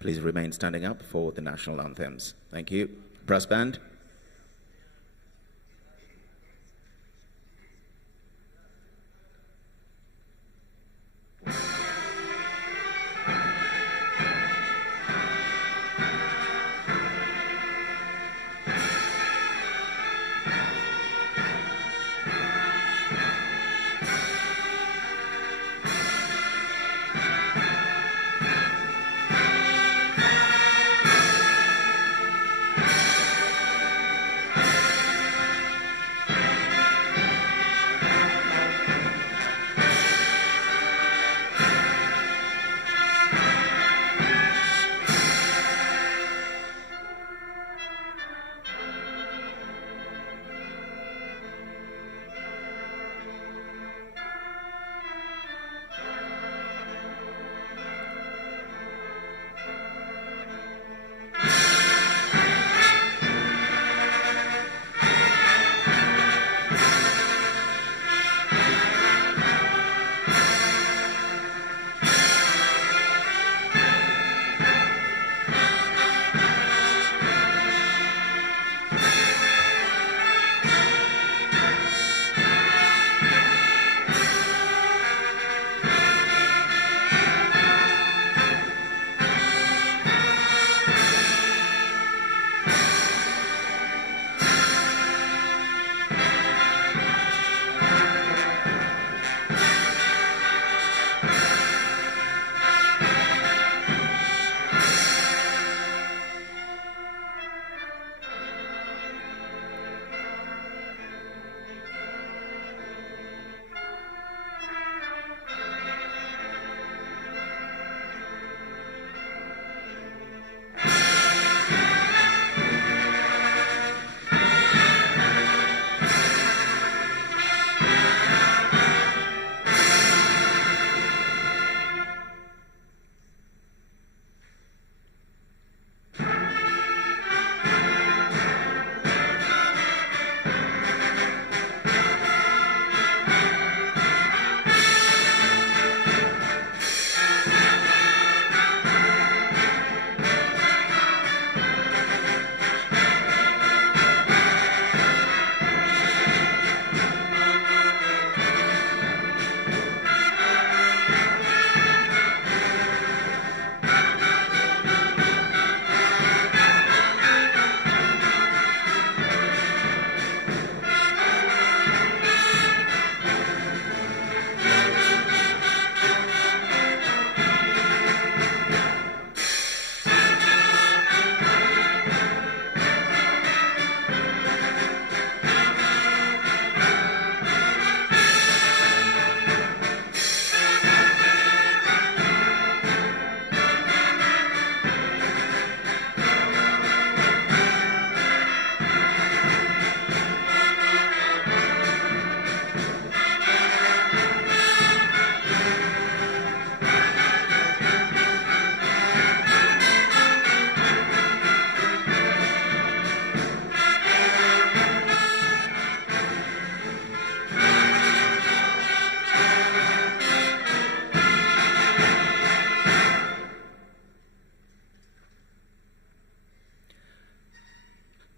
Please remain standing up for the national anthems. Thank you. Brass band.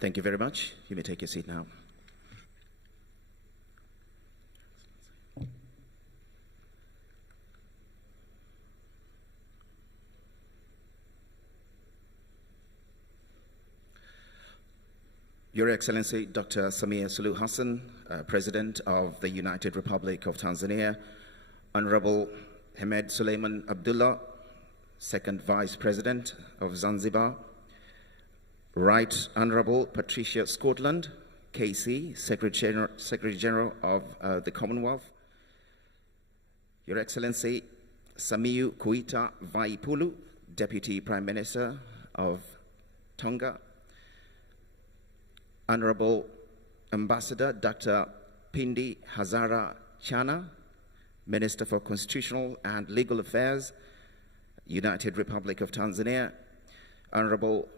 Thank you very much. You may take your seat now. Your Excellency, Dr. Samia Suluhu Hassan, President of the United Republic of Tanzania, Honorable Hamed Suleiman Abdullah, Second Vice President of Zanzibar, Right Honorable Patricia Scotland, KC, Secretary General of the Commonwealth, Your Excellency Samiu Kuita Vaipulu, Deputy Prime Minister of Tonga, Honorable Ambassador Dr. Pindi Hazara Chana, Minister for Constitutional and Legal Affairs, United Republic of Tanzania, Honorable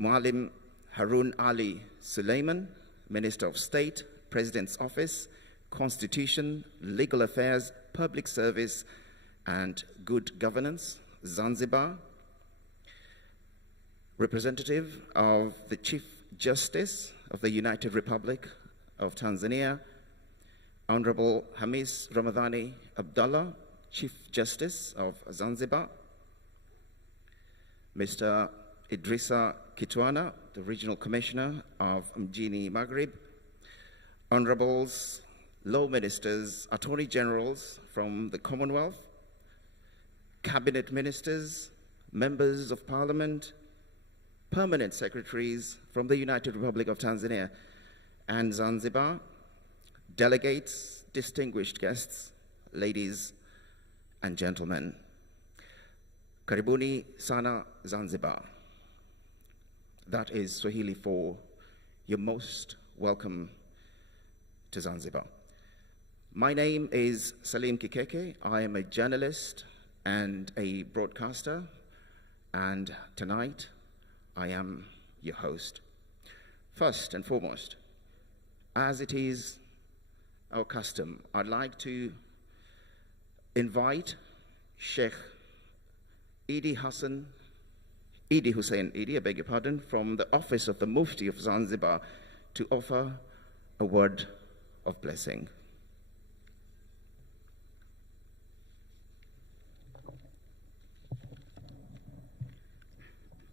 Mualim Harun Ali Suleiman, Minister of State, President's Office, Constitution, Legal Affairs, Public Service, and Good Governance, Zanzibar, representative of the Chief Justice of the United Republic of Tanzania, Honorable Hamis Ramadhani Abdullah, Chief Justice of Zanzibar, Mr. Idrissa Kitwana, the Regional Commissioner of Mgeni Maghrib, Honorables, Law Ministers, Attorney Generals from the Commonwealth, Cabinet Ministers, Members of Parliament, Permanent Secretaries from the United Republic of Tanzania and Zanzibar, delegates, distinguished guests, ladies and gentlemen. Karibuni sana Zanzibar. That is Swahili for you're most welcome to Zanzibar. My name is Salim Kikeke. I am a journalist and a broadcaster, and tonight I am your host. First and foremost, as it is our custom, I'd like to invite Sheikh Hussein Idi, I beg your pardon, from the office of the Mufti of Zanzibar to offer a word of blessing.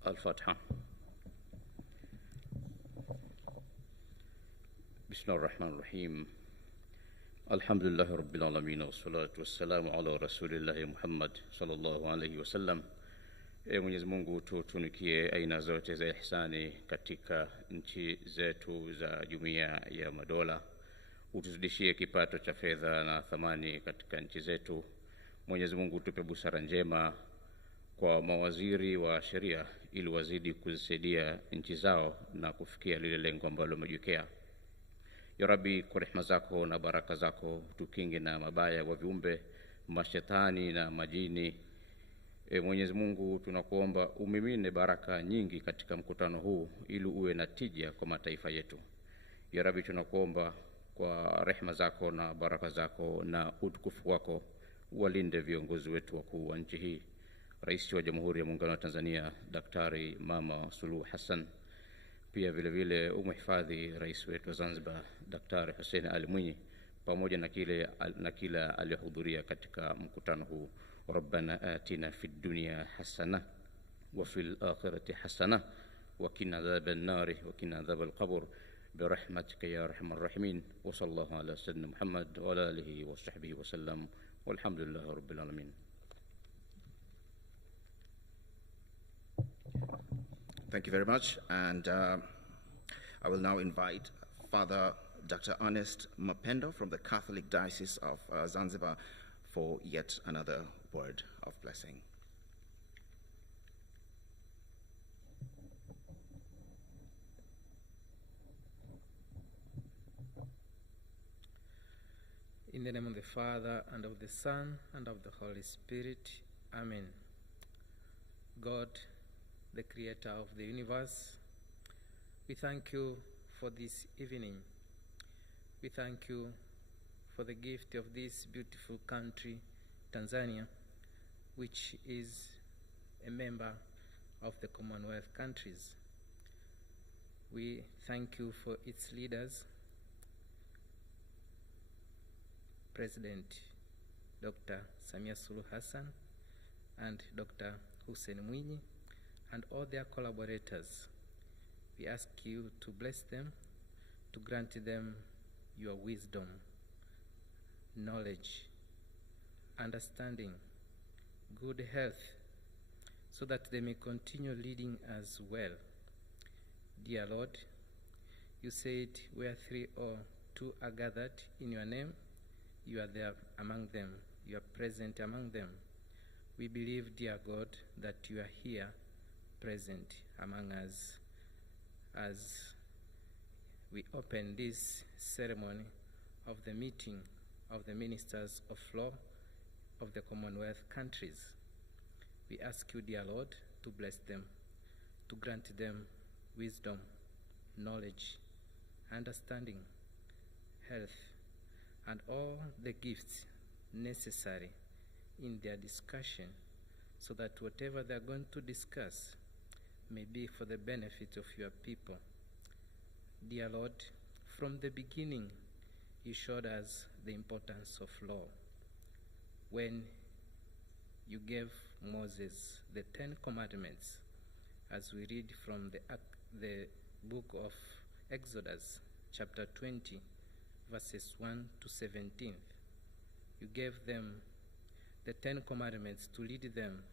Al-Fatiha. Bismillah ar-Rahman ar-Rahim. Alhamdulillahi Rabbil Alameen wa salatu wassalamu ala Rasulillahi Muhammad sallallahu alayhi wa sallam. Mwenyezi Mungu tutunikie aina zote za ihsani katika nchi zetu za Jumuiya ya Madola. Utuzidishie kipato cha fedha na thamani katika nchi zetu. Mwenyezi Mungu tupe busara njema kwa mawaziri wa sheria ili wazidi kuzisaidia nchi zao na kufikia lile lengo ambalo wamejiwekea. Ya Rabbi, kwa rehema zako na baraka zako tukinge na mabaya wa viumbe, mashetani na majini. Mwenyezi Mungu tunakuomba umimine baraka nyingi katika mkutano huu ili uwe na tija kwa mataifa yetu. Ya Rabbi, tunakuomba kwa rehema zako na baraka zako na utukufu wako walinde viongozi wetu wakuu wa nchi hii. Rais wa Jamuhuri ya Muungano wa Tanzania, Daktari Mama Suluhu Hassan. Pia vile vile umhifadhi rais wetu wa Zanzibar, Daktari Hussein Ali Mwinyi, pamoja na kila aliyehudhuria katika mkutano huu. Rabbana atina fid dunya hasana wa fil akhirati hasana wa qina adhaban nar wa qina adhabal qabr birahmatika ya arhamar rahimin. Wa sallallahu ala sayyidina Muhammad wa ala alihi wa sahbihi wa sallam. Walhamdulillahi rabbil alamin. Thank you very much, and I will now invite Father Dr. Ernest Mapendo from the Catholic Diocese of Zanzibar for yet another word of blessing. In the name of the Father, and of the Son, and of the Holy Spirit. Amen. God, the creator of the universe, we thank you for this evening. We thank you for the gift of this beautiful country, Tanzania, which is a member of the Commonwealth countries. We thank you for its leaders, President Mh.Dkt.Samia Suluhu Hassan and Dr. Hussein Mwinyi, and all their collaborators. We ask you to bless them, to grant them your wisdom, knowledge, understanding, good health, so that they may continue leading us well. Dear Lord, you said where 3 or 2 are gathered in your name, you are there among them, you are present among them. We believe, dear God, that you are here present among us as we open this ceremony of the meeting of the ministers of law of the Commonwealth countries. We ask you, dear Lord, to bless them, to grant them wisdom, knowledge, understanding, health, and all the gifts necessary in their discussion, so that whatever they're going to discuss, may be for the benefit of your people. Dear Lord, from the beginning, you showed us the importance of law. When you gave Moses the 10 Commandments, as we read from the book of Exodus, chapter 20, verses 1 to 17, you gave them the 10 Commandments to lead them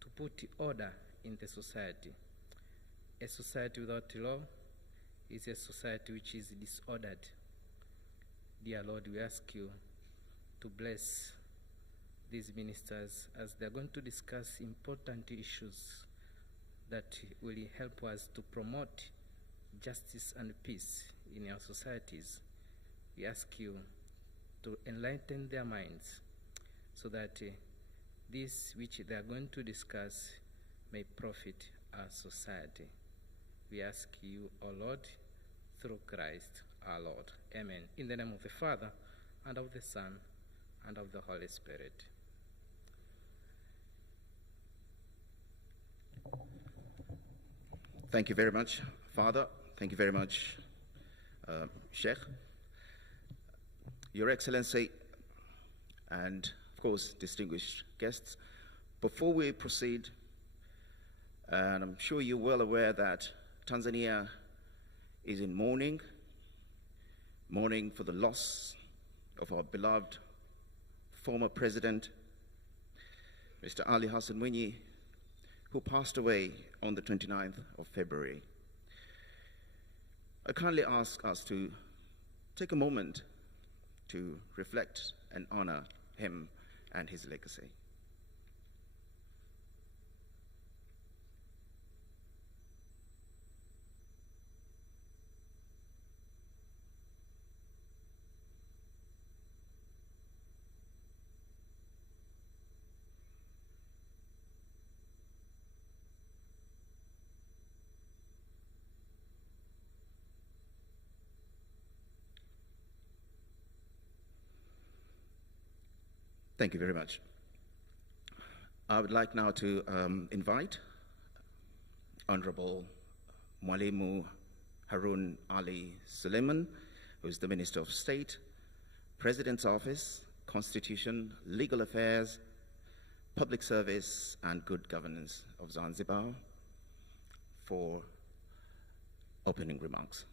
to put order in the society. A society without law is a society which is disordered. Dear Lord, we ask you to bless these ministers as they're going to discuss important issues that will help us to promote justice and peace in our societies. We ask you to enlighten their minds so that this which they are going to discuss may profit our society. We ask you, O Lord, through Christ our Lord. Amen. In the name of the Father, and of the Son, and of the Holy Spirit. Thank you very much, Father. Thank you very much, Sheikh. Your Excellency, and of course, distinguished guests, before we proceed, and I'm sure you're well aware that Tanzania is in mourning for the loss of our beloved former president, Mr. Ali Hassan Mgeni, who passed away on the 29th of February. I kindly ask us to take a moment to reflect and honor him and his legacy. Thank you very much. I would like now to invite Honorable Mwalimu Harun Ali Suleiman, who is the Minister of State, President's Office, Constitution, Legal Affairs, Public Service, and Good Governance of Zanzibar, for opening remarks.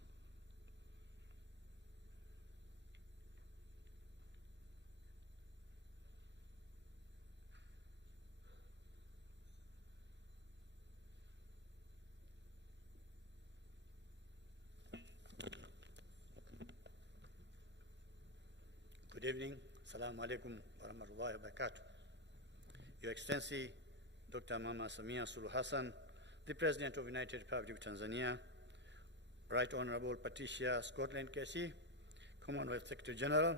Good evening. Assalamu alaikum wa rahmatullahi wa barakatuh. Your Excellency, Dr. Mh.Dkt.Samia Suluhu Hassan, the President of the United Republic of Tanzania, Right Honorable Patricia Scotland Casey, Commonwealth Secretary General,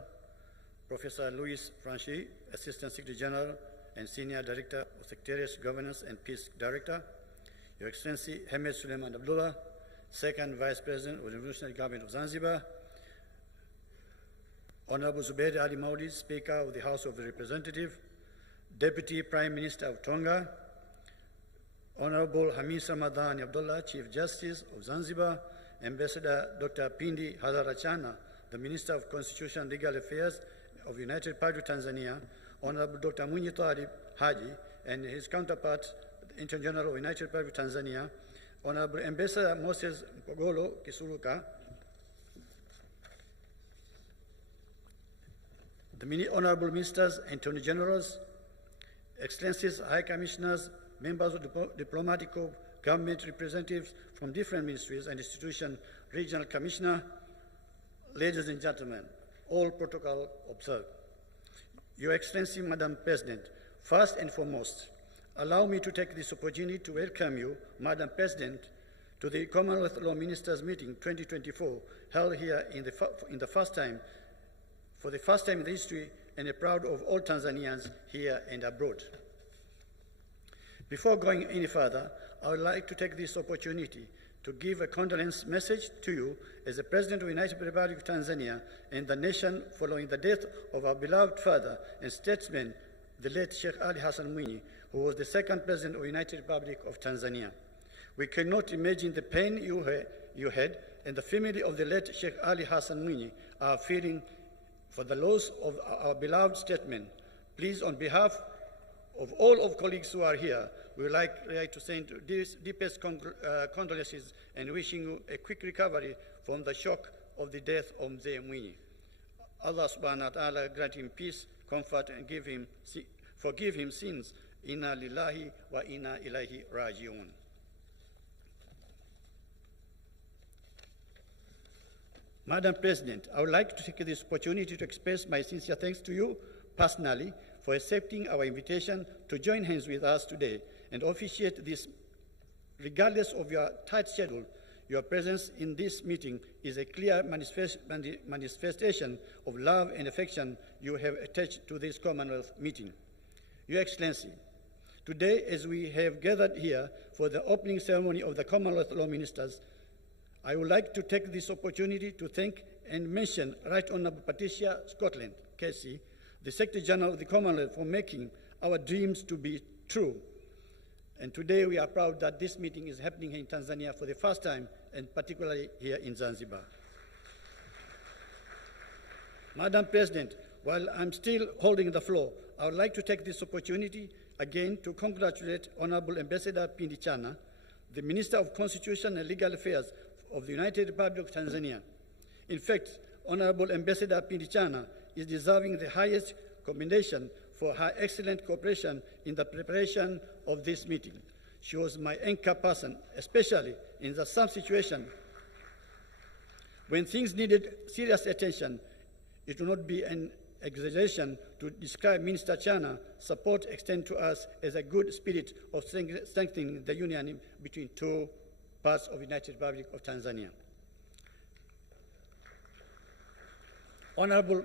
Professor Louis Franchi, Assistant Secretary General and Senior Director of Secretariat Governance and Peace Director, Your Excellency Hamed Suleiman Abdullah, Second Vice President of the Revolutionary Government of Zanzibar, Honorable Zubair Ali Maulid, Speaker of the House of Representatives, Deputy Prime Minister of Tonga, Honorable Hamis Ramadan Abdullah, Chief Justice of Zanzibar, Ambassador Dr. Pindi Hazarachana, the Minister of Constitution and Legal Affairs of the United Republic of Tanzania, Honorable Dr. Mh.Dkt. Haji, and his counterpart, the Attorney General of the United Republic of Tanzania, Honorable Ambassador Moses Mpogolo Kisuluka, the Honorable Ministers, Attorney Generals, Excellencies, High Commissioners, members of diplomatic government representatives from different ministries and institutions, Regional Commissioner, ladies and gentlemen, all protocol observed. Your Excellency, Madam President, first and foremost, allow me to take this opportunity to welcome you, Madam President, to the Commonwealth Law Ministers Meeting 2024, held here for the first time in history, and proud of all Tanzanians here and abroad. Before going any further, I would like to take this opportunity to give a condolence message to you as the President of the United Republic of Tanzania and the nation following the death of our beloved father and statesman, the late Sheikh Ali Hassan Mgeni, who was the second President of the United Republic of Tanzania. We cannot imagine the pain you had and the family of the late Sheikh Ali Hassan Mgeni are feeling for the loss of our beloved statesman. Please, on behalf of all of colleagues who are here, we would like to send deepest condolences and wishing you a quick recovery from the shock of the death of Mzee Mwinyi. Allah subhanahu wa ta'ala grant him peace, comfort, and forgive him sins. Inna lillahi wa inna ilaihi raji'un. Madam President, I would like to take this opportunity to express my sincere thanks to you personally for accepting our invitation to join hands with us today and officiate this. Regardless of your tight schedule, your presence in this meeting is a clear manifestation of love and affection you have attached to this Commonwealth meeting. Your Excellency, today as we have gathered here for the opening ceremony of the Commonwealth Law Ministers, I would like to take this opportunity to thank and mention Right Honourable Patricia Scotland, KC, the Secretary General of the Commonwealth, for making our dreams to be true. And today we are proud that this meeting is happening here in Tanzania for the first time, and particularly here in Zanzibar. Madam President, while I'm still holding the floor, I would like to take this opportunity again to congratulate Honourable Ambassador Pindi Chana, the Minister of Constitution and Legal Affairs of the United Republic of Tanzania. In fact, Honourable Ambassador Pindi Chana is deserving the highest commendation for her excellent cooperation in the preparation of this meeting. She was my anchor person, especially in some situation when things needed serious attention. It will not be an exaggeration to describe Minister Chana's support extended to us as a good spirit of strengthening the union between two parts of the United Republic of Tanzania. Honourable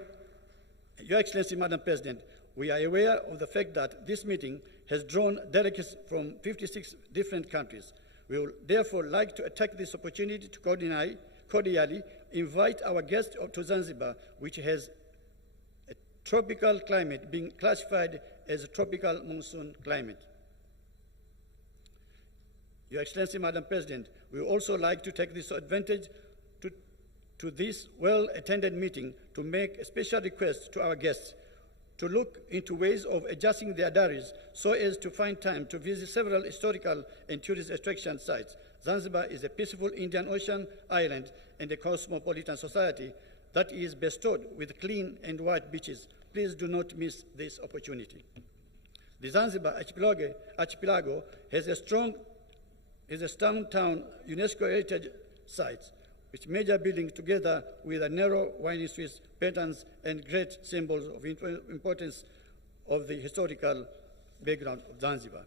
Your Excellency, Madam President, we are aware of the fact that this meeting has drawn delegates from 56 different countries. We would therefore like to take this opportunity to cordially invite our guests to Zanzibar, which has a tropical climate being classified as a tropical monsoon climate. Your Excellency, Madam President, we would also like to take this advantage to this well-attended meeting to make a special request to our guests to look into ways of adjusting their diaries so as to find time to visit several historical and tourist attraction sites. Zanzibar is a peaceful Indian Ocean island and a cosmopolitan society that is bestowed with clean and white beaches. Please do not miss this opportunity. The Zanzibar archipelago has a strong town UNESCO heritage sites, which major buildings together with a narrow winding streets, patterns, and great symbols of importance of the historical background of Zanzibar.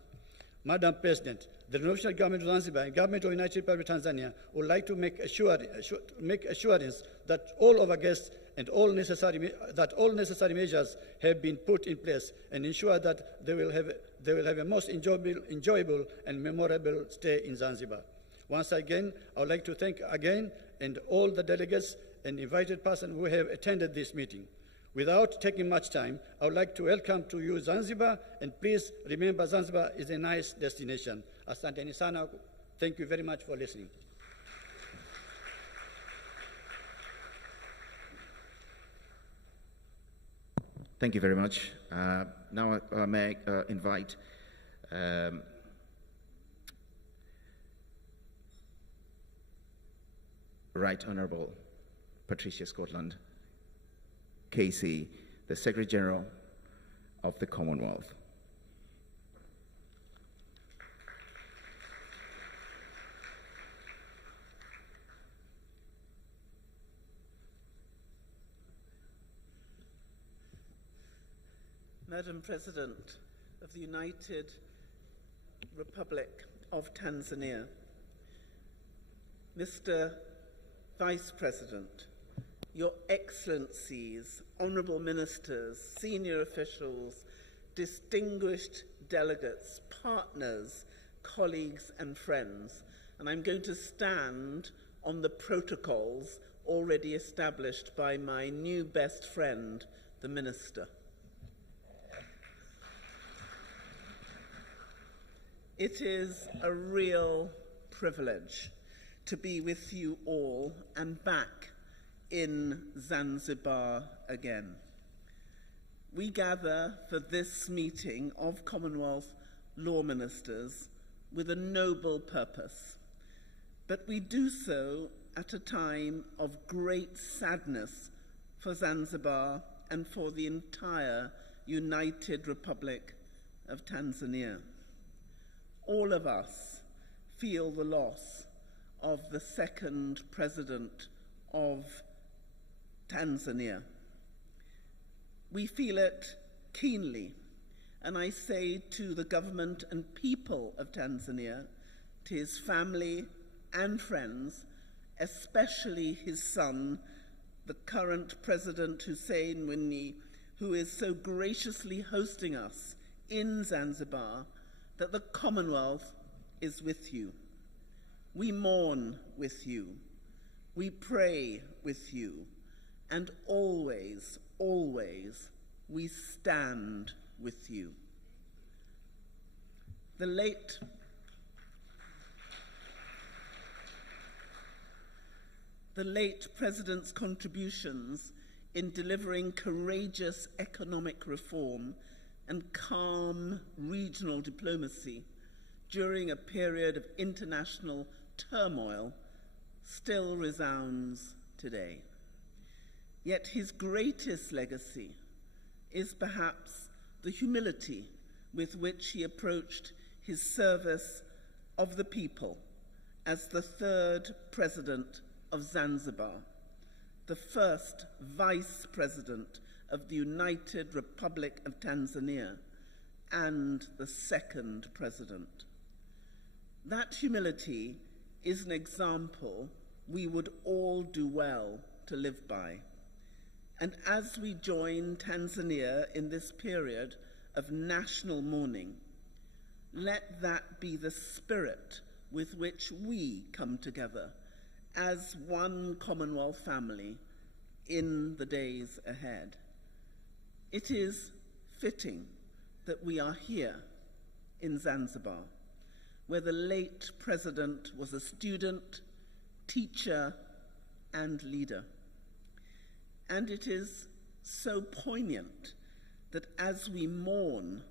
Madam President, the National Government of Zanzibar and Government of the United Republic of Tanzania would like to make assurance that all of our guests and all necessary measures have been put in place and ensure that they will have a most enjoyable and memorable stay in Zanzibar. Once again, I would like to thank again and all the delegates and invited persons who have attended this meeting. Without taking much time, I would like to welcome to you Zanzibar, and please remember Zanzibar is a nice destination. Asanteni sana. Thank you very much for listening. Thank you very much. Now may I invite Right Honourable Patricia Scotland, KC, the Secretary General of the Commonwealth. Madam President of the United Republic of Tanzania, Mr. Vice President, Your Excellencies, Honourable Ministers, senior officials, distinguished delegates, partners, colleagues and friends, and I'm going to stand on the protocols already established by my new best friend, the Minister. It is a real privilege to be with you all and back in Zanzibar again. We gather for this meeting of Commonwealth law ministers with a noble purpose, but we do so at a time of great sadness for Zanzibar and for the entire United Republic of Tanzania. All of us feel the loss of the second president of Tanzania. We feel it keenly, and I say to the government and people of Tanzania, to his family and friends, especially his son, the current President Hussein Mwinyi, who is so graciously hosting us in Zanzibar, that the Commonwealth is with you. We mourn with you. We pray with you. And always, always, we stand with you. The late President's contributions in delivering courageous economic reform and calm regional diplomacy during a period of international turmoil still resounds today. Yet his greatest legacy is perhaps the humility with which he approached his service of the people as the third president of Zanzibar, the first vice president of the United Republic of Tanzania, and the second president. That humility is an example we would all do well to live by. And as we join Tanzania in this period of national mourning, let that be the spirit with which we come together as one Commonwealth family in the days ahead. It is fitting that we are here in Zanzibar, where the late president was a student, teacher, and leader. And it is so poignant that as we mourn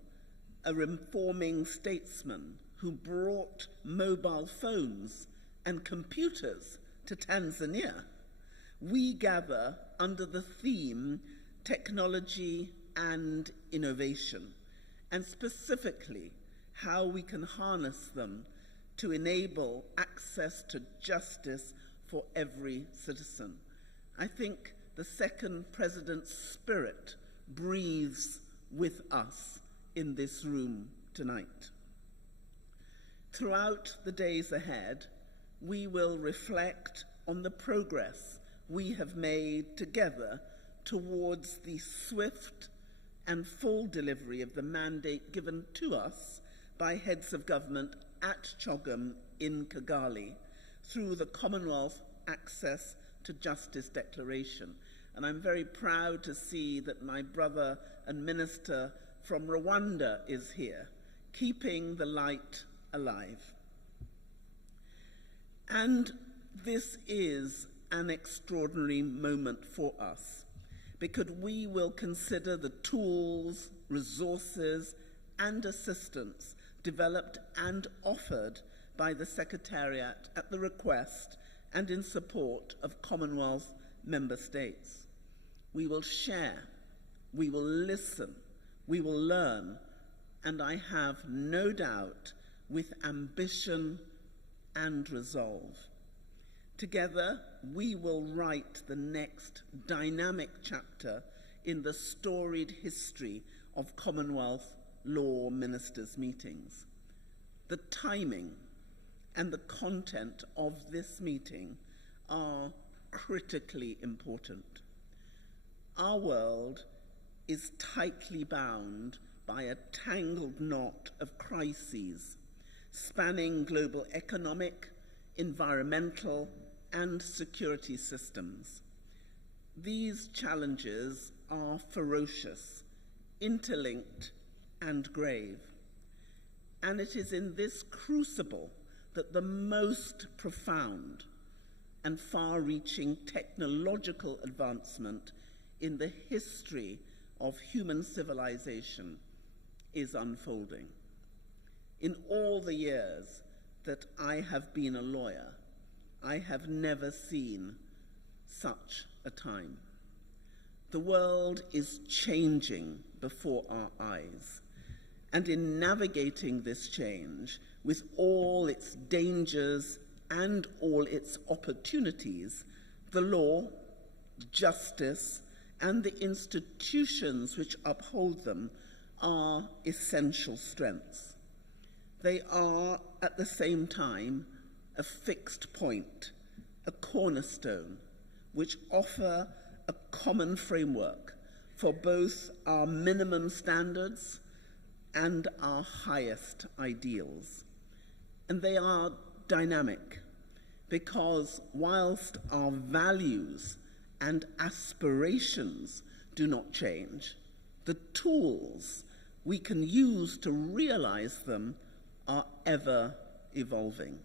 a reforming statesman who brought mobile phones and computers to Tanzania, we gather under the theme technology and innovation, and specifically how we can harness them to enable access to justice for every citizen. I think the second president's spirit breathes with us in this room tonight. Throughout the days ahead, we will reflect on the progress we have made together towards the swift and full delivery of the mandate given to us by heads of government at CHOGM in Kigali through the Commonwealth Access to Justice Declaration. And I'm very proud to see that my brother and minister from Rwanda is here, keeping the light alive. And this is an extraordinary moment for us, because we will consider the tools, resources, and assistance developed and offered by the Secretariat at the request and in support of Commonwealth member states. We will share, we will listen, we will learn, and I have no doubt with ambition and resolve. Together, we will write the next dynamic chapter in the storied history of Commonwealth law ministers' meetings. The timing and the content of this meeting are critically important. Our world is tightly bound by a tangled knot of crises spanning global economic, environmental, and security systems. These challenges are ferocious, interlinked, and grave. And it is in this crucible that the most profound and far-reaching technological advancement in the history of human civilization is unfolding. In all the years that I have been a lawyer, I have never seen such a time. The world is changing before our eyes, and in navigating this change with all its dangers and all its opportunities, the law, justice, and the institutions which uphold them are essential strengths. They are, at the same time, a fixed point, a cornerstone, which offer a common framework for both our minimum standards and our highest ideals. And they are dynamic, because whilst our values and aspirations do not change, the tools we can use to realize them are ever evolving.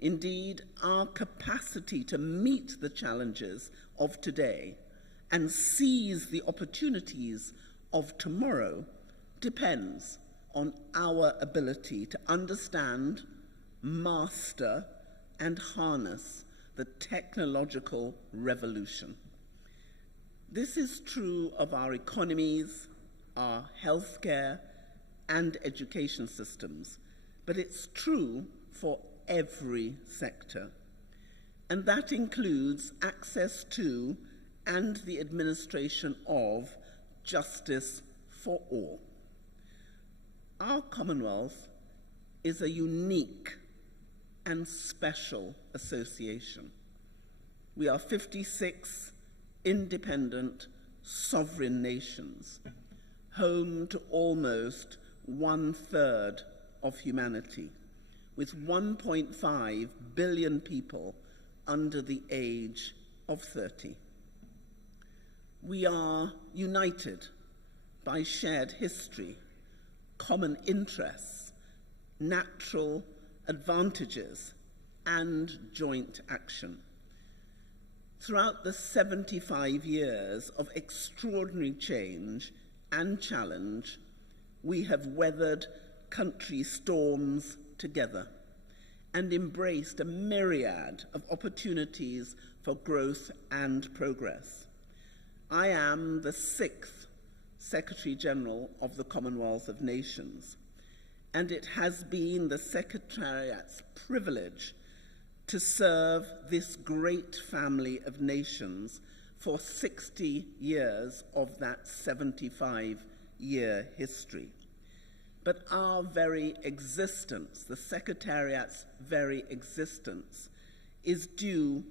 Indeed, our capacity to meet the challenges of today and seize the opportunities of tomorrow depends on our ability to understand, master, and harness the technological revolution. This is true of our economies, our healthcare, and education systems, but it's true for every sector. And that includes access to and the administration of justice for all. Our Commonwealth is a unique and special association. We are 56 independent, sovereign nations, home to almost 1/3 of humanity, with 1.5 billion people under the age of 30. We are united by shared history, common interests, natural advantages, and joint action. Throughout the 75 years of extraordinary change and challenge, we have weathered country storms together and embraced a myriad of opportunities for growth and progress. I am the 6th Secretary General of the Commonwealth of Nations, and it has been the Secretariat's privilege to serve this great family of nations for 60 years of that 75-year history. But our very existence, the Secretariat's very existence, is due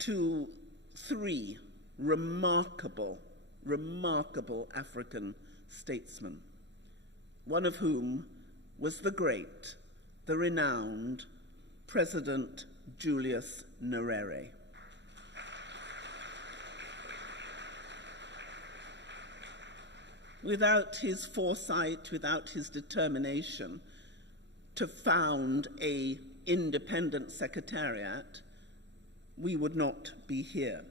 to 3 remarkable African statesmen, one of whom was the great, the renowned President Julius Nyerere. Without his foresight, without his determination to found an independent secretariat, we would not be here.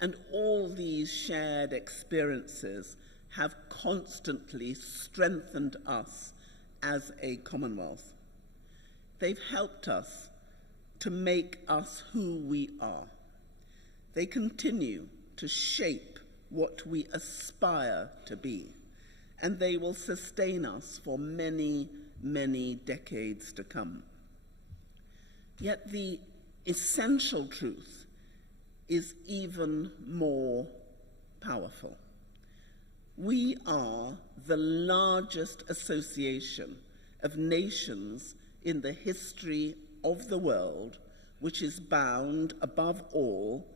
And all these shared experiences have constantly strengthened us as a Commonwealth. They've helped us to make us who we are. They continue to shape what we aspire to be, and they will sustain us for many, many decades to come. Yet the essential truth is even more powerful. We are the largest association of nations in the history of the world, which is bound above all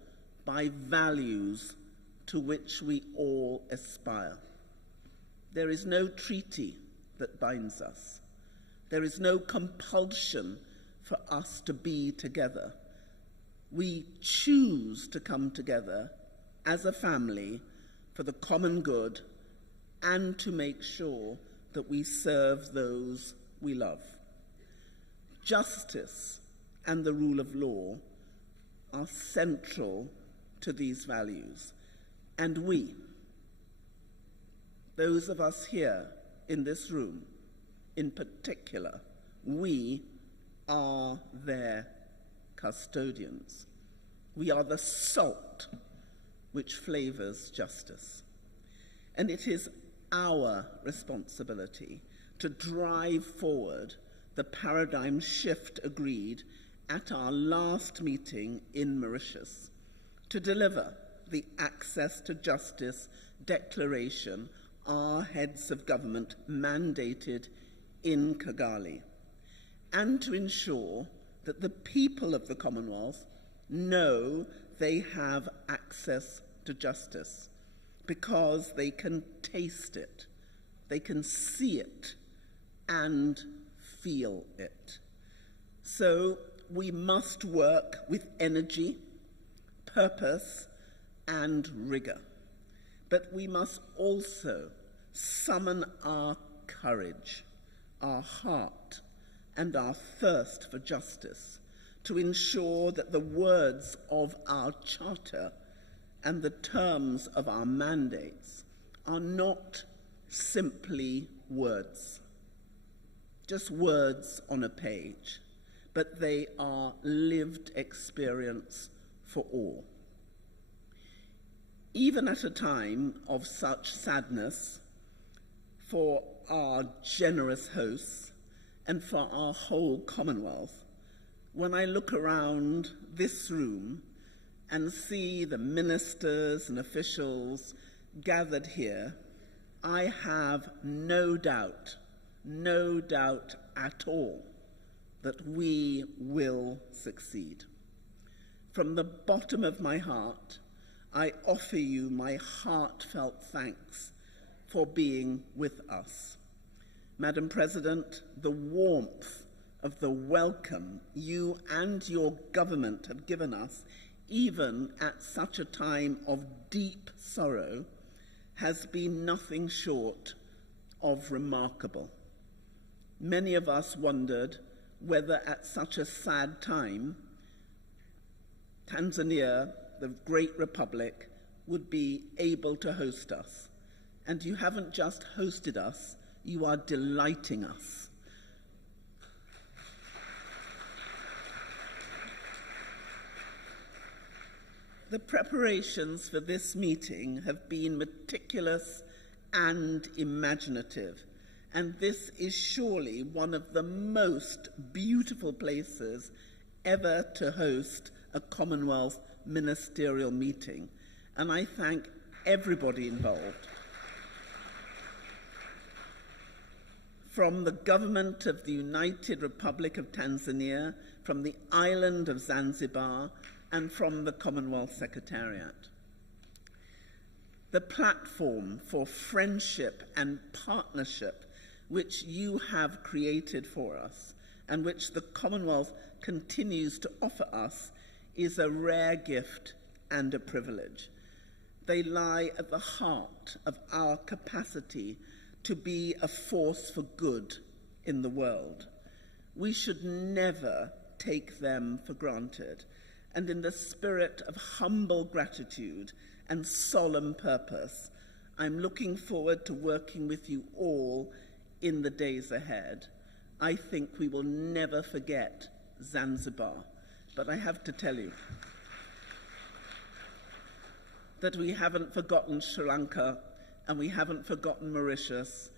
by values to which we all aspire. There is no treaty that binds us. There is no compulsion for us to be together. We choose to come together as a family for the common good and to make sure that we serve those we love. Justice and the rule of law are central to these values. And we, those of us here in this room in particular, we are their custodians. We are the salt which flavors justice. And it is our responsibility to drive forward the paradigm shift agreed at our last meeting in Mauritius, to deliver the Access to Justice Declaration our heads of government mandated in Kigali, and to ensure that the people of the Commonwealth know they have access to justice because they can taste it, they can see it, and feel it. So we must work with energy, purpose, and rigor. But we must also summon our courage, our heart, and our thirst for justice to ensure that the words of our charter and the terms of our mandates are not simply words, just words on a page, but they are lived experience for all. Even at a time of such sadness for our generous hosts and for our whole Commonwealth, when I look around this room and see the ministers and officials gathered here, I have no doubt at all that we will succeed. From the bottom of my heart, I offer you my heartfelt thanks for being with us. Madam President, the warmth of the welcome you and your government have given us, even at such a time of deep sorrow, has been nothing short of remarkable. Many of us wondered whether at such a sad time, Tanzania, the great republic, would be able to host us. And you haven't just hosted us, you are delighting us. The preparations for this meeting have been meticulous and imaginative, and this is surely one of the most beautiful places ever to host a Commonwealth ministerial meeting, and I thank everybody involved. From the government of the United Republic of Tanzania, from the island of Zanzibar, and from the Commonwealth Secretariat. The platform for friendship and partnership which you have created for us and which the Commonwealth continues to offer us is a rare gift and a privilege. They lie at the heart of our capacity to be a force for good in the world. We should never take them for granted, and in the spirit of humble gratitude and solemn purpose, I'm looking forward to working with you all in the days ahead. I think we will never forget Zanzibar, but I have to tell you that we haven't forgotten Sri Lanka, and we haven't forgotten Mauritius,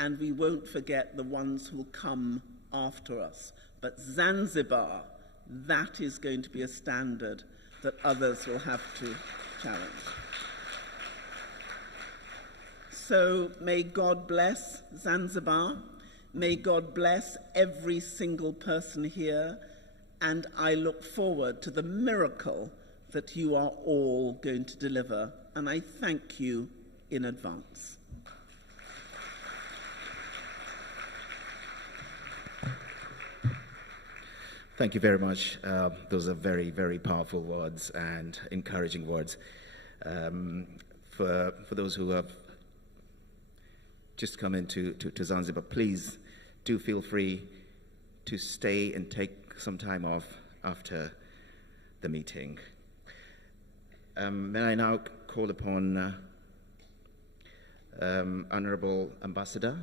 and we won't forget the ones who will come after us. But Zanzibar, that is going to be a standard that others will have to challenge. So may God bless Zanzibar, may God bless every single person here, and I look forward to the miracle that you are all going to deliver, and I thank you in advance. Thank you very much. Those are very, very powerful words and encouraging words. For those who have just come into Zanzibar, please do feel free to stay and take some time off after the meeting. May I now call upon Honorable Ambassador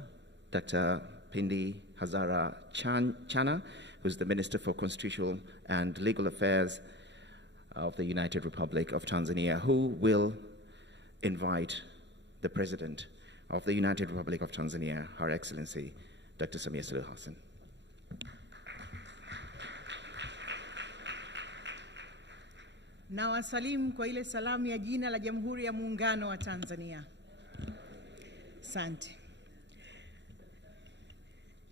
Dr. Pindi Hazara Chana, who's the Minister for Constitutional and Legal Affairs of the United Republic of Tanzania, who will invite the President of the United Republic of Tanzania, Her Excellency Dr. Samia Suluhu Hassan. Na wasalimu kwa ile salamu ya jina la Jamhuri ya Muungano wa Tanzania. Asante.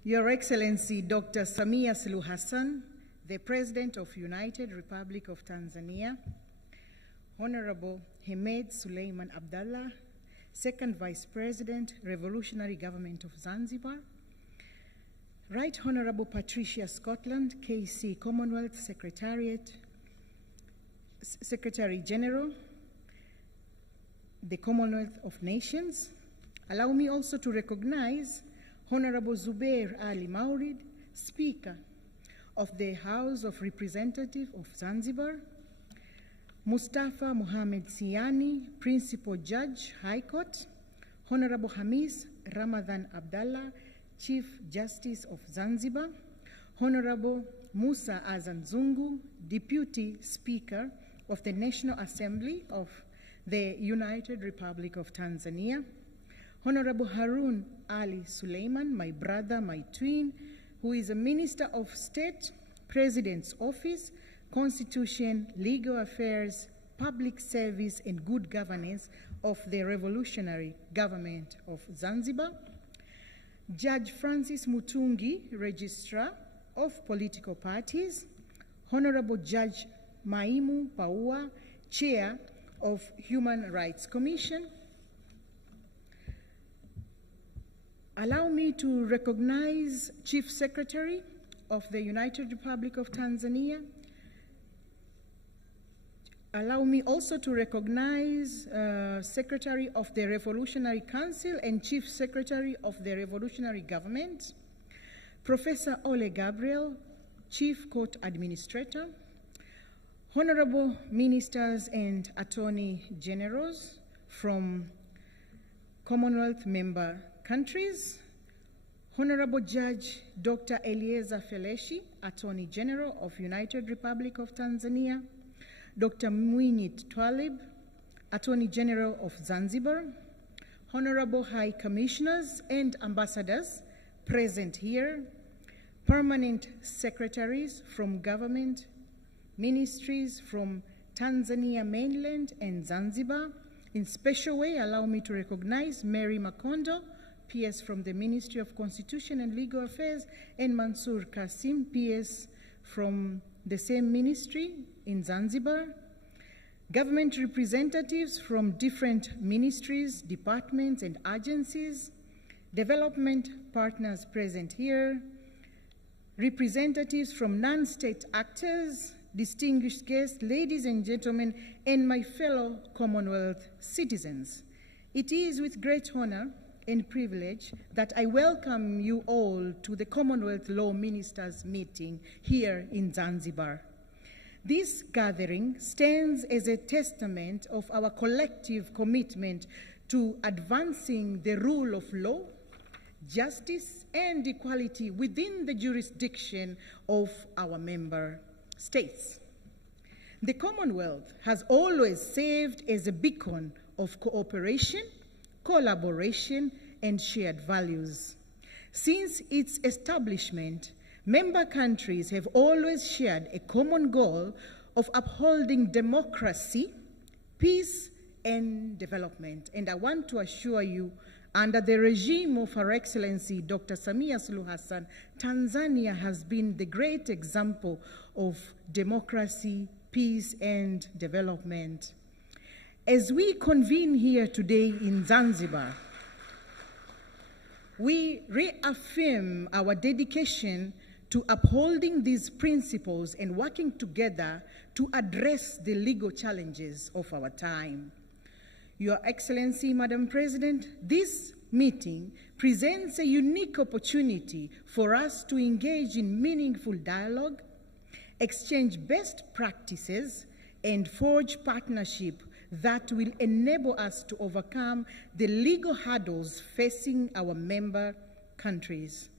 Your Excellency Dr. Samia Suluhu Hassan, the President of United Republic of Tanzania, Honorable Hemed Suleiman Abdallah, Second Vice President, Revolutionary Government of Zanzibar, Right Honorable Patricia Scotland, KC Commonwealth Secretary General, the Commonwealth of Nations. Allow me also to recognize Honorable Zubair Ali Maurid, Speaker of the House of Representatives of Zanzibar, Mustafa Mohamed Siani, Principal Judge, High Court, Honorable Hamis Ramadan Abdallah, Chief Justice of Zanzibar, Honorable Musa Azan Zungu, Deputy Speaker of the National Assembly of the United Republic of Tanzania, Honorable Harun Ali Suleiman, my brother, my twin, who is a Minister of State, President's Office, Constitution, Legal Affairs, Public Service and Good Governance of the Revolutionary Government of Zanzibar, Judge Francis Mutungi, Registrar of Political Parties, Honorable Judge Maimu Paua, Chair of Human Rights Commission. Allow me to recognize Chief Secretary of the United Republic of Tanzania. Allow me also to recognize Secretary of the Revolutionary Council and Chief Secretary of the Revolutionary Government, Professor Ole Gabriel, Chief Court Administrator, Honorable Ministers and Attorney Generals from Commonwealth member countries, Honorable Judge Dr. Eliezer Feleshi, Attorney General of United Republic of Tanzania, Dr. Mwinyi Twalib, Attorney General of Zanzibar, Honorable High Commissioners and Ambassadors present here, permanent secretaries from government, ministries from Tanzania mainland and Zanzibar. In special way, allow me to recognize Mary Makondo, PS from the Ministry of Constitution and Legal Affairs, and Mansour Kasim, PS from the same ministry in Zanzibar. Government representatives from different ministries, departments, and agencies. Development partners present here. Representatives from non-state actors, distinguished guests, ladies and gentlemen, and my fellow Commonwealth citizens. It is with great honor and privilege that I welcome you all to the Commonwealth Law Ministers meeting here in Zanzibar. This gathering stands as a testament of our collective commitment to advancing the rule of law, justice, and equality within the jurisdiction of our member states. The Commonwealth has always served as a beacon of cooperation, collaboration, and shared values. Since its establishment, member countries have always shared a common goal of upholding democracy, peace, and development. And I want to assure you, under the regime of Her Excellency Dr. Samia Suluhu Hassan, Tanzania has been the great example of democracy, peace, and development. As we convene here today in Zanzibar, we reaffirm our dedication to upholding these principles and working together to address the legal challenges of our time. Your Excellency, Madam President, these meeting presents a unique opportunity for us to engage in meaningful dialogue, exchange best practices, and forge partnership that will enable us to overcome the legal hurdles facing our member countries.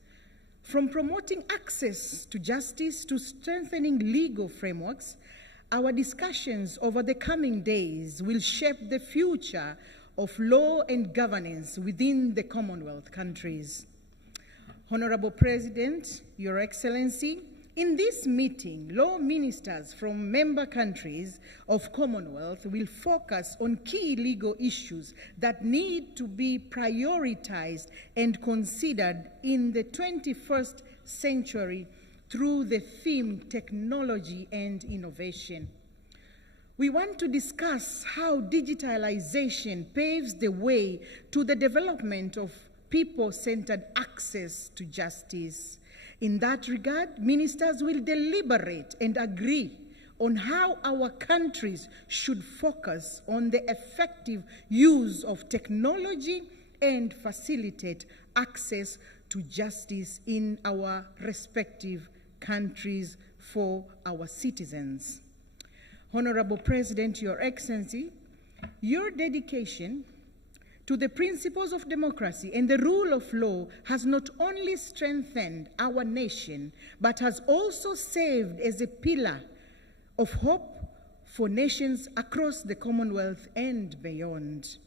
From promoting access to justice to strengthening legal frameworks, our discussions over the coming days will shape the future of law and governance within the Commonwealth countries. Honorable President, Your Excellency, in this meeting, law ministers from member countries of Commonwealth will focus on key legal issues that need to be prioritized and considered in the 21st century through the theme Technology and Innovation. We want to discuss how digitalization paves the way to the development of people-centered access to justice. In that regard, ministers will deliberate and agree on how our countries should focus on the effective use of technology and facilitate access to justice in our respective countries for our citizens. Honorable President, Your Excellency, your dedication to the principles of democracy and the rule of law has not only strengthened our nation, but has also served as a pillar of hope for nations across the Commonwealth and beyond.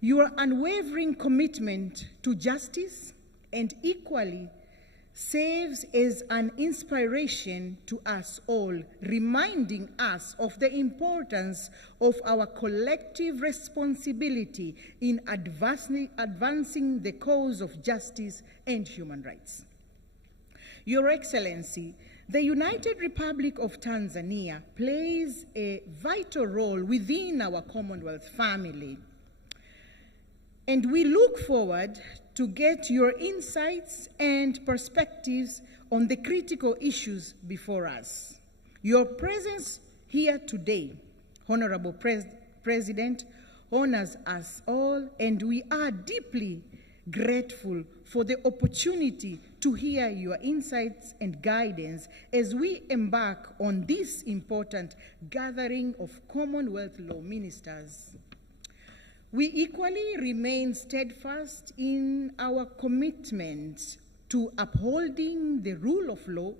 Your unwavering commitment to justice and equally serves as an inspiration to us all, reminding us of the importance of our collective responsibility in advancing the cause of justice and human rights. Your Excellency, the United Republic of Tanzania plays a vital role within our Commonwealth family, and we look forward to get your insights and perspectives on the critical issues before us. Your presence here today, Honorable President, honors us all, and we are deeply grateful for the opportunity to hear your insights and guidance as we embark on this important gathering of Commonwealth law ministers. We equally remain steadfast in our commitment to upholding the rule of law,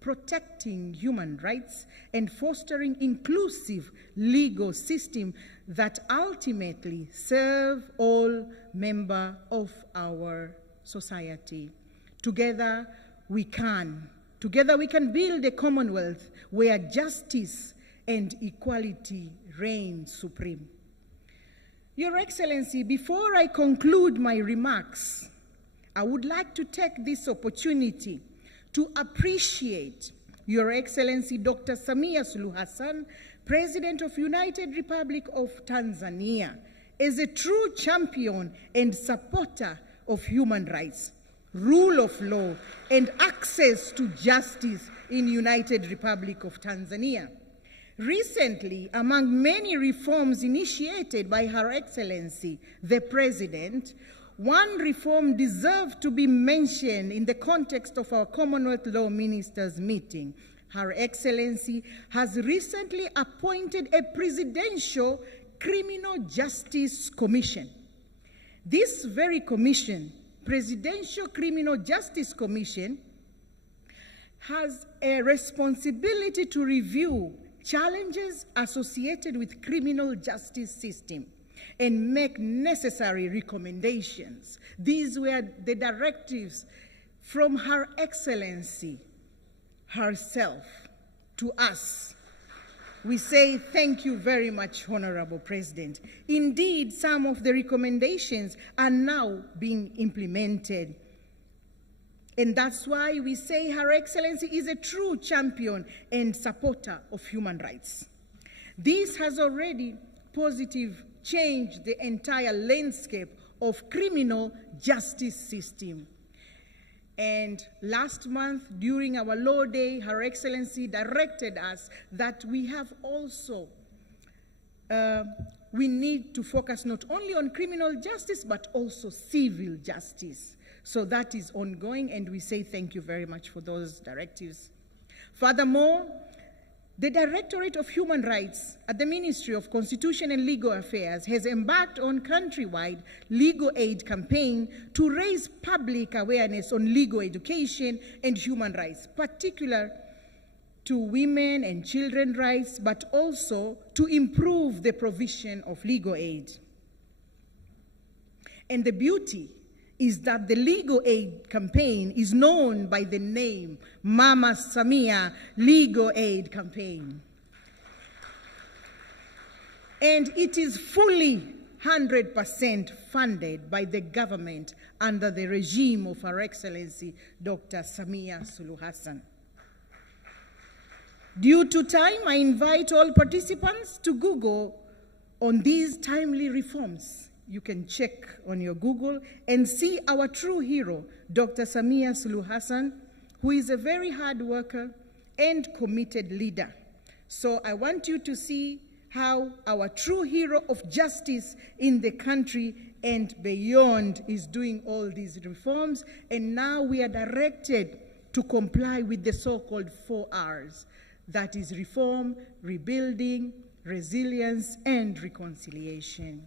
protecting human rights, and fostering inclusive legal system that ultimately serve all members of our society. Together we can build a Commonwealth where justice and equality reign supreme. Your Excellency, before I conclude my remarks, I would like to take this opportunity to appreciate Your Excellency Dr. Samia Suluhu Hassan, President of United Republic of Tanzania, as a true champion and supporter of human rights, rule of law, and access to justice in United Republic of Tanzania. Recently, among many reforms initiated by Her Excellency, the President, one reform deserved to be mentioned in the context of our Commonwealth Law Ministers meeting. Her Excellency has recently appointed a Presidential Criminal Justice Commission. This very commission, Presidential Criminal Justice Commission, has a responsibility to review challenges associated with criminal justice system and make necessary recommendations. These were the directives from Her Excellency herself to us. We say thank you very much, Honorable President. Indeed, some of the recommendations are now being implemented. And that's why we say Her Excellency is a true champion and supporter of human rights. This has already positively changed the entire landscape of criminal justice system. And last month, during our Law Day, Her Excellency directed us that we have also we need to focus not only on criminal justice, but also civil justice. So that is ongoing, and we say thank you very much for those directives. Furthermore, the Directorate of Human Rights at the Ministry of Constitution and Legal Affairs has embarked on countrywide legal aid campaign to raise public awareness on legal education and human rights, particularly to women and children's rights, but also to improve the provision of legal aid. And the beauty is that the legal aid campaign is known by the name Mama Samia Legal Aid Campaign. And it is fully 100% funded by the government under the regime of Her Excellency Dr. Samia Suluhu Hassan. Due to time, I invite all participants to Google on these timely reforms. You can check on your Google and see our true hero, Dr. Samia Suluhu Hassan, who is a very hard worker and committed leader. So I want you to see how our true hero of justice in the country and beyond is doing all these reforms. And now we are directed to comply with the so-called 4 Rs. That is reform, rebuilding, resilience, and reconciliation.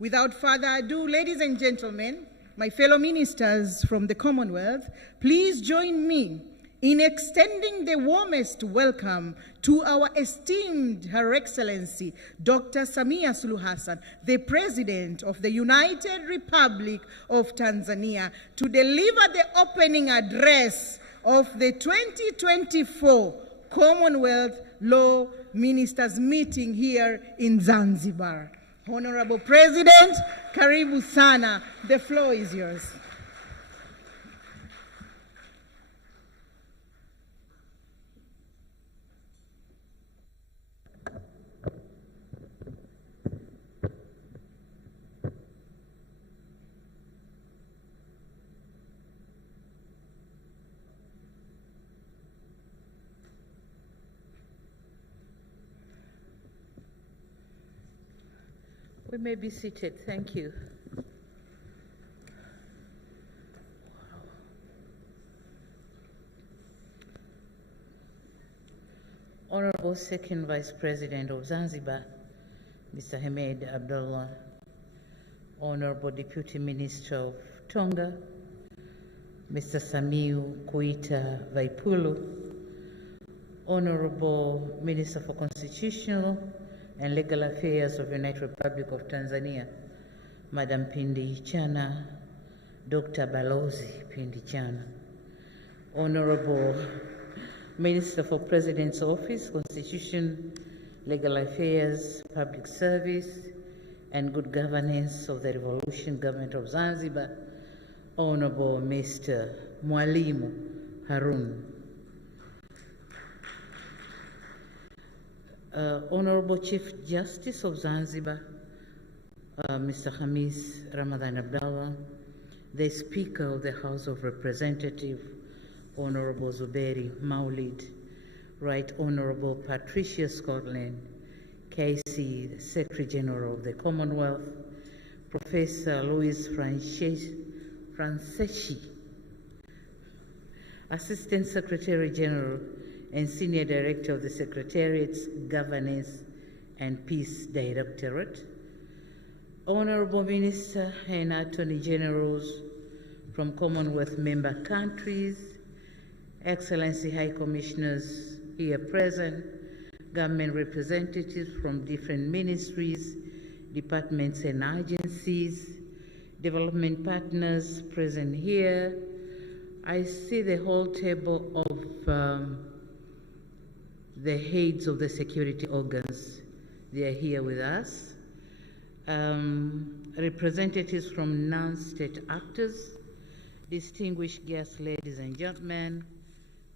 Without further ado, ladies and gentlemen, my fellow ministers from the Commonwealth, please join me in extending the warmest welcome to our esteemed Her Excellency Dr. Samia Suluhu Hassan, the President of the United Republic of Tanzania, to deliver the opening address of the 2024 Commonwealth Law Ministers Meeting here in Zanzibar. Honorable President, karibu sana. The floor is yours. We may be seated. Thank you. Honorable Second Vice President of Zanzibar, Mr. Hamed Abdullah, Honorable Deputy Minister of Tonga, Mr. Samiu Kuita Vaipulu, Honorable Minister for Constitutional and Legal Affairs of the United Republic of Tanzania, Madam Pindi Chana, Dr. Balozi Pindi Chana, Honorable Minister for President's Office, Constitution, Legal Affairs, Public Service, and Good Governance of the Revolution Government of Zanzibar, Honorable Mr. Mwalimu Harun. Honorable Chief Justice of Zanzibar, Mr. Hamis Ramadan Abdallah, the Speaker of the House of Representatives, Honorable Zuberi Maulid, Right Honorable Patricia Scotland, KC, the Secretary General of the Commonwealth, Professor Louis Franceschi, Assistant Secretary General and Senior Director of the Secretariat's Governance and Peace Directorate, Honorable Minister and Attorney Generals from Commonwealth member countries, Excellency High Commissioners here present, government representatives from different ministries, departments and agencies, development partners present here. I see the whole table of the heads of the security organs. They are here with us. Representatives from non-state actors, distinguished guests, ladies and gentlemen,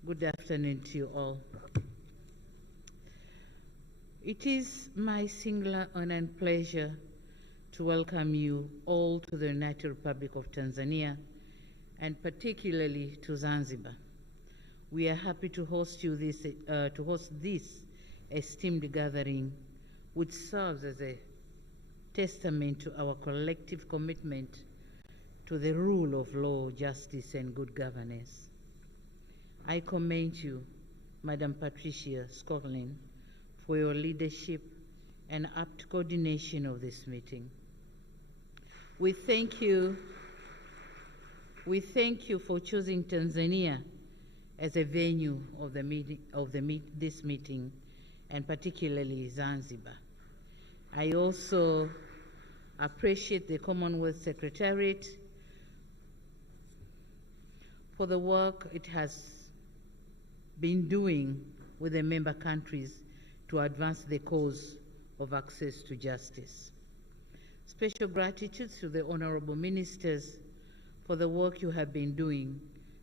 good afternoon to you all. It is my singular honor and pleasure to welcome you all to the United Republic of Tanzania, and particularly to Zanzibar. We are happy to host this esteemed gathering, which serves as a testament to our collective commitment to the rule of law, justice, and good governance. I commend you, Madam Patricia Scotland, for your leadership and apt coordination of this meeting. We thank you for choosing Tanzania as a venue of this meeting, and particularly Zanzibar. I also appreciate the Commonwealth Secretariat for the work it has been doing with the member countries to advance the cause of access to justice. Special gratitude to the honorable ministers for the work you have been doing,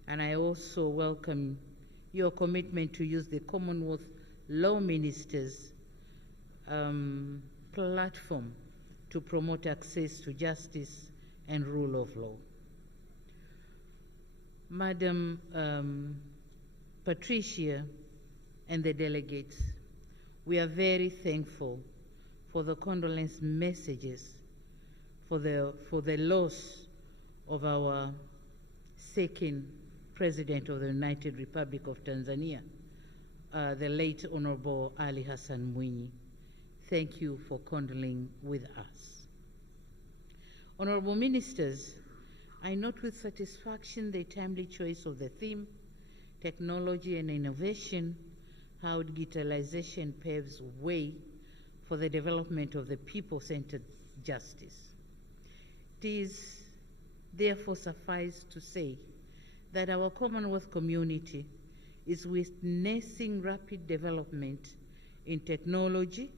and I also welcome your commitment to use the Commonwealth Law Ministers platform to promote access to justice and rule of law. Madam Patricia and the delegates, we are very thankful for the condolence messages for the loss of our second President of the United Republic of Tanzania, the late Honorable Ali Hassan Mwinyi. Thank you for condoling with us. Honorable Ministers, I note with satisfaction the timely choice of the theme, technology and innovation, how digitalization paves way for the development of the people-centered justice. It is therefore suffice to say that our Commonwealth community is witnessing rapid development in technology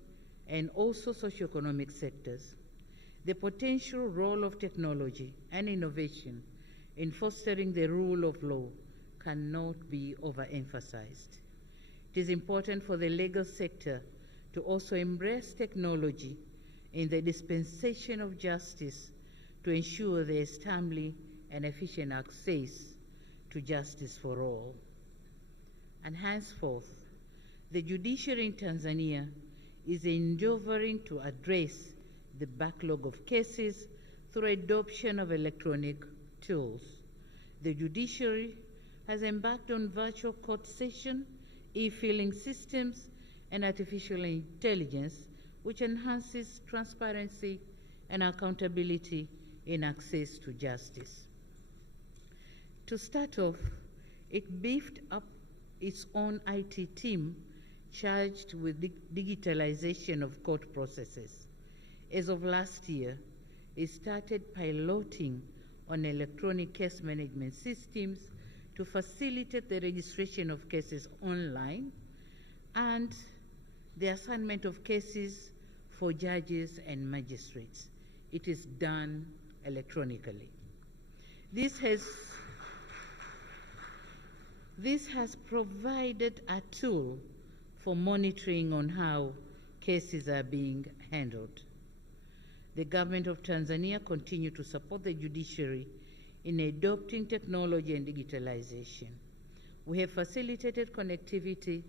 and also socioeconomic sectors. The potential role of technology and innovation in fostering the rule of law cannot be overemphasized. It is important for the legal sector to also embrace technology in the dispensation of justice to ensure there is timely and efficient access to justice for all. And henceforth, the judiciary in Tanzania is endeavoring to address the backlog of cases through adoption of electronic tools. The judiciary has embarked on virtual court session, e-filing systems, and artificial intelligence, which enhances transparency and accountability in access to justice. To start off, it beefed up its own IT team charged with digitalization of court processes. As of last year, it started piloting on electronic case management systems to facilitate the registration of cases online and the assignment of cases for judges and magistrates. It is done electronically. This has provided a tool for monitoring on how cases are being handled. The government of Tanzania continues to support the judiciary in adopting technology and digitalization. We have facilitated connectivity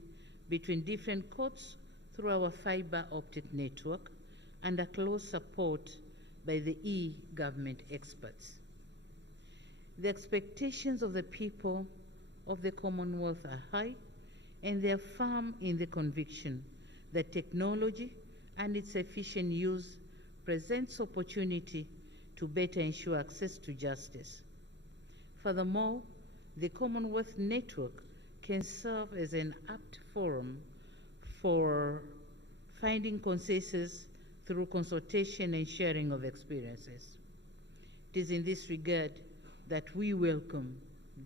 between different courts through our fiber optic network under close support by the e-government experts. The expectations of the people of the Commonwealth are high, and they are firm in the conviction that technology and its efficient use presents opportunity to better ensure access to justice. Furthermore, the Commonwealth Network can serve as an apt forum for finding consensus through consultation and sharing of experiences. It is in this regard that we welcome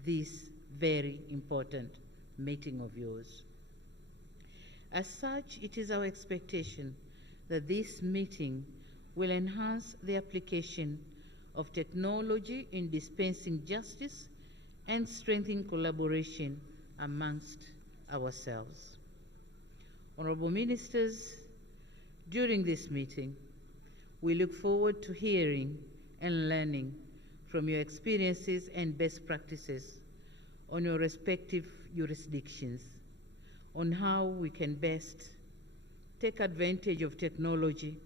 this very important meeting of yours. As such, it is our expectation that this meeting will enhance the application of technology in dispensing justice and strengthen collaboration amongst ourselves. Honorable Ministers, during this meeting, we look forward to hearing and learning from your experiences and best practices on your respective jurisdictions, on how we can best take advantage of technology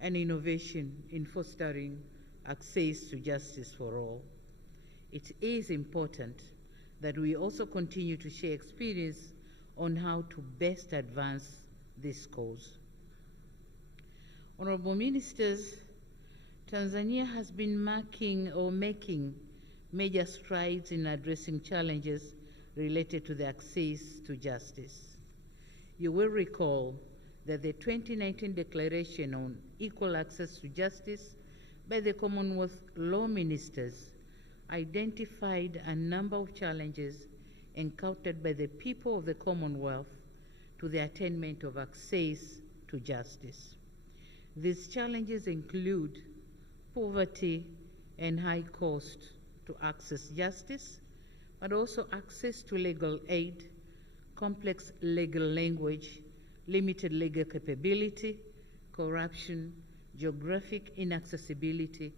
and innovation in fostering access to justice for all. It is important that we also continue to share experience on how to best advance this cause. Honorable Ministers, Tanzania has been making major strides in addressing challenges related to the access to justice. You will recall that the 2019 Declaration on Equal Access to Justice by the Commonwealth Law Ministers identified a number of challenges encountered by the people of the Commonwealth to the attainment of access to justice. These challenges include poverty and high cost to access justice, but also access to legal aid, complex legal language, limited legal capability, corruption, geographic inaccessibility,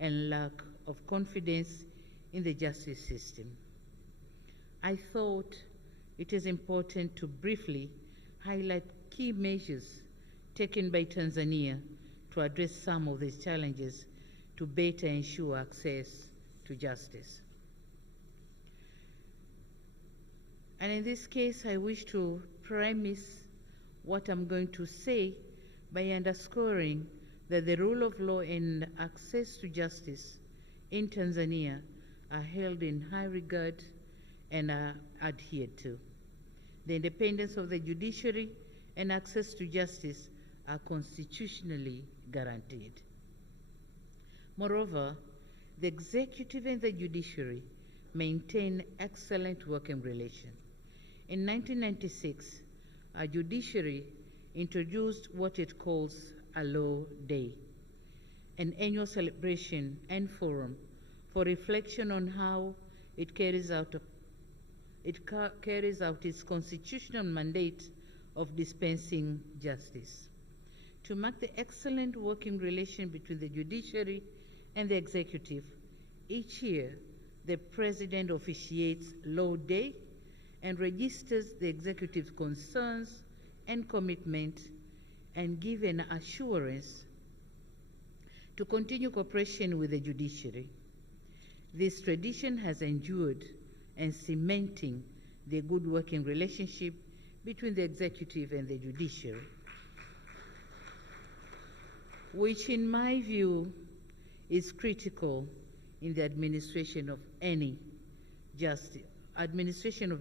and lack of confidence in the justice system. I thought it is important to briefly highlight key measures taken by Tanzania to address some of these challenges to better ensure access to justice. And in this case, I wish to premise what I'm going to say by underscoring that the rule of law and access to justice in Tanzania are held in high regard and are adhered to. The independence of the judiciary and access to justice are constitutionally guaranteed. Moreover, the executive and the judiciary maintain excellent working relations. In 1996, our judiciary introduced what it calls a Law Day, an annual celebration and forum for reflection on how it carries out its constitutional mandate of dispensing justice. To mark the excellent working relation between the judiciary and the executive, each year the President officiates Law Day and registers the executive's concerns and commitment and give an assurance to continue cooperation with the judiciary. This tradition has endured and cementing the good working relationship between the executive and the judiciary, which in my view is critical in the administration of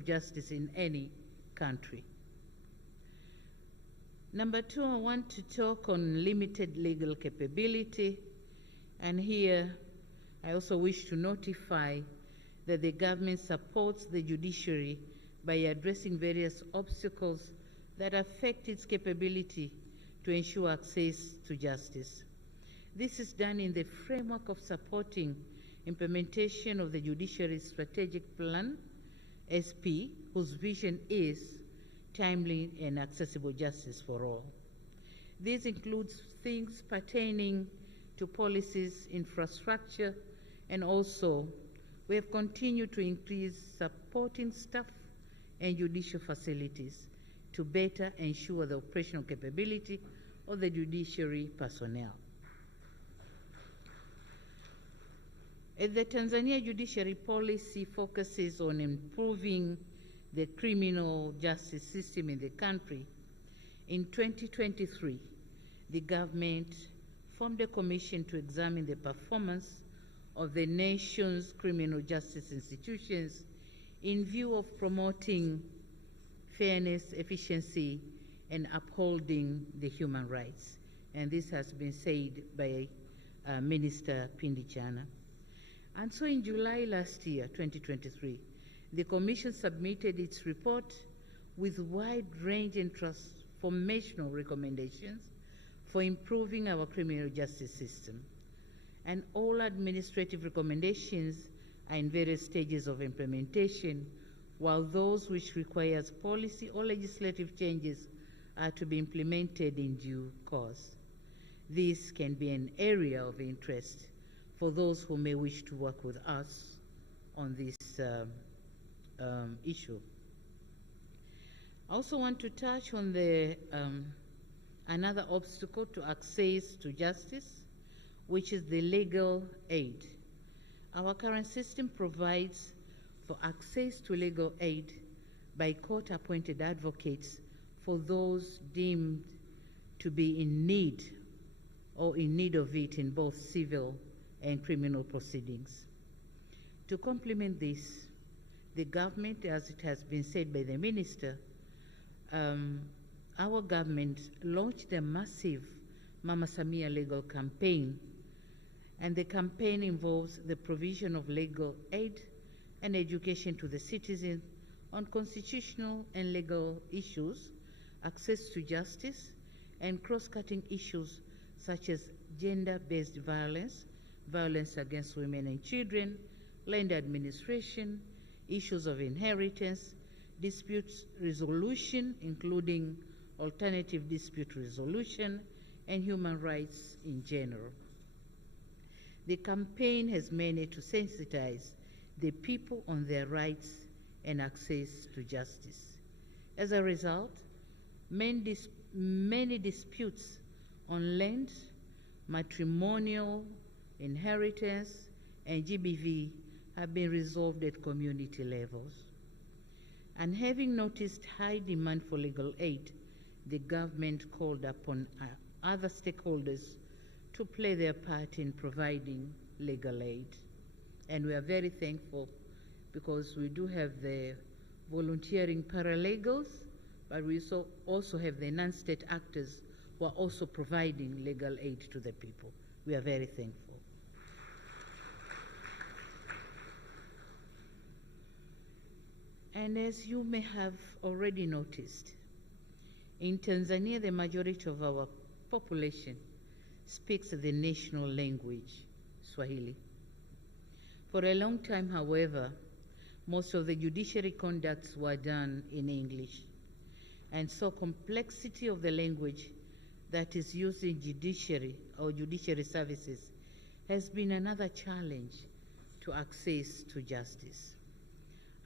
justice in any country. Number two, I want to talk on limited legal capability, and here I also wish to notify that the government supports the judiciary by addressing various obstacles that affect its capability to ensure access to justice. This is done in the framework of supporting implementation of the Judiciary's Strategic Plan, SP, whose vision is timely and accessible justice for all. This includes things pertaining to policies, infrastructure, and also we have continued to increase supporting staff and judicial facilities to better ensure the operational capability of the judiciary personnel. The Tanzania judiciary policy focuses on improving the criminal justice system in the country. In 2023, the government formed a commission to examine the performance of the nation's criminal justice institutions in view of promoting fairness, efficiency, and upholding the human rights. And this has been said by Minister Pindi-Chana. And so in July last year, 2023, the Commission submitted its report with wide-ranging transformational recommendations for improving our criminal justice system. And all administrative recommendations are in various stages of implementation, while those which requires policy or legislative changes are to be implemented in due course. This can be an area of interest for those who may wish to work with us on this issue. I also want to touch on the another obstacle to access to justice, which is the legal aid. Our current system provides for access to legal aid by court-appointed advocates for those deemed to be in need or in need of it in both civil and criminal proceedings. To complement this, the government, as it has been said by the minister, our government launched a massive Mama Samia legal campaign, and the campaign involves the provision of legal aid and education to the citizens on constitutional and legal issues, access to justice, and cross-cutting issues such as gender-based violence, violence against women and children, land administration, issues of inheritance, dispute resolution, including alternative dispute resolution, and human rights in general. The campaign has managed to sensitize the people on their rights and access to justice. As a result, many disputes on land, matrimonial, inheritance, and GBV have been resolved at community levels. And having noticed high demand for legal aid, the government called upon other stakeholders to play their part in providing legal aid. And we are very thankful because we do have the volunteering paralegals, but we also have the non-state actors who are also providing legal aid to the people. We are very thankful. And as you may have already noticed, in Tanzania, the majority of our population speaks the national language, Swahili. For a long time, however, most of the judiciary conducts were done in English. And so complexity of the language that is used in judiciary or judiciary services has been another challenge to access to justice.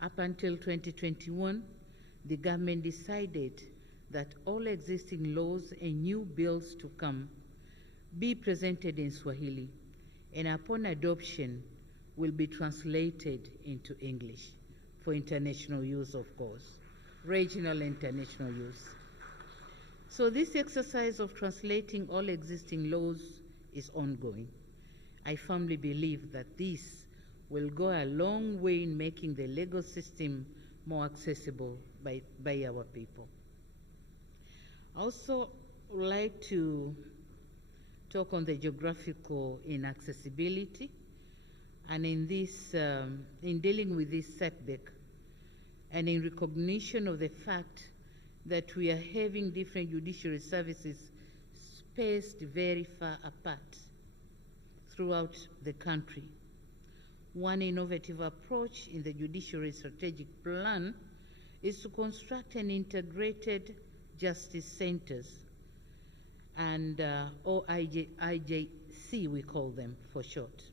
Up until 2021, the government decided that all existing laws and new bills to come be presented in Swahili, and upon adoption will be translated into English for international use, of course, regional and international use. So this exercise of translating all existing laws is ongoing. I firmly believe that this will go a long way in making the legal system more accessible by our people. I also would like to talk on the geographical inaccessibility, and in this, in dealing with this setback, and in recognition of the fact that we are having different judiciary services spaced very far apart throughout the country. One innovative approach in the Judiciary Strategic Plan is to construct an integrated justice centers, and or IJC we call them for short.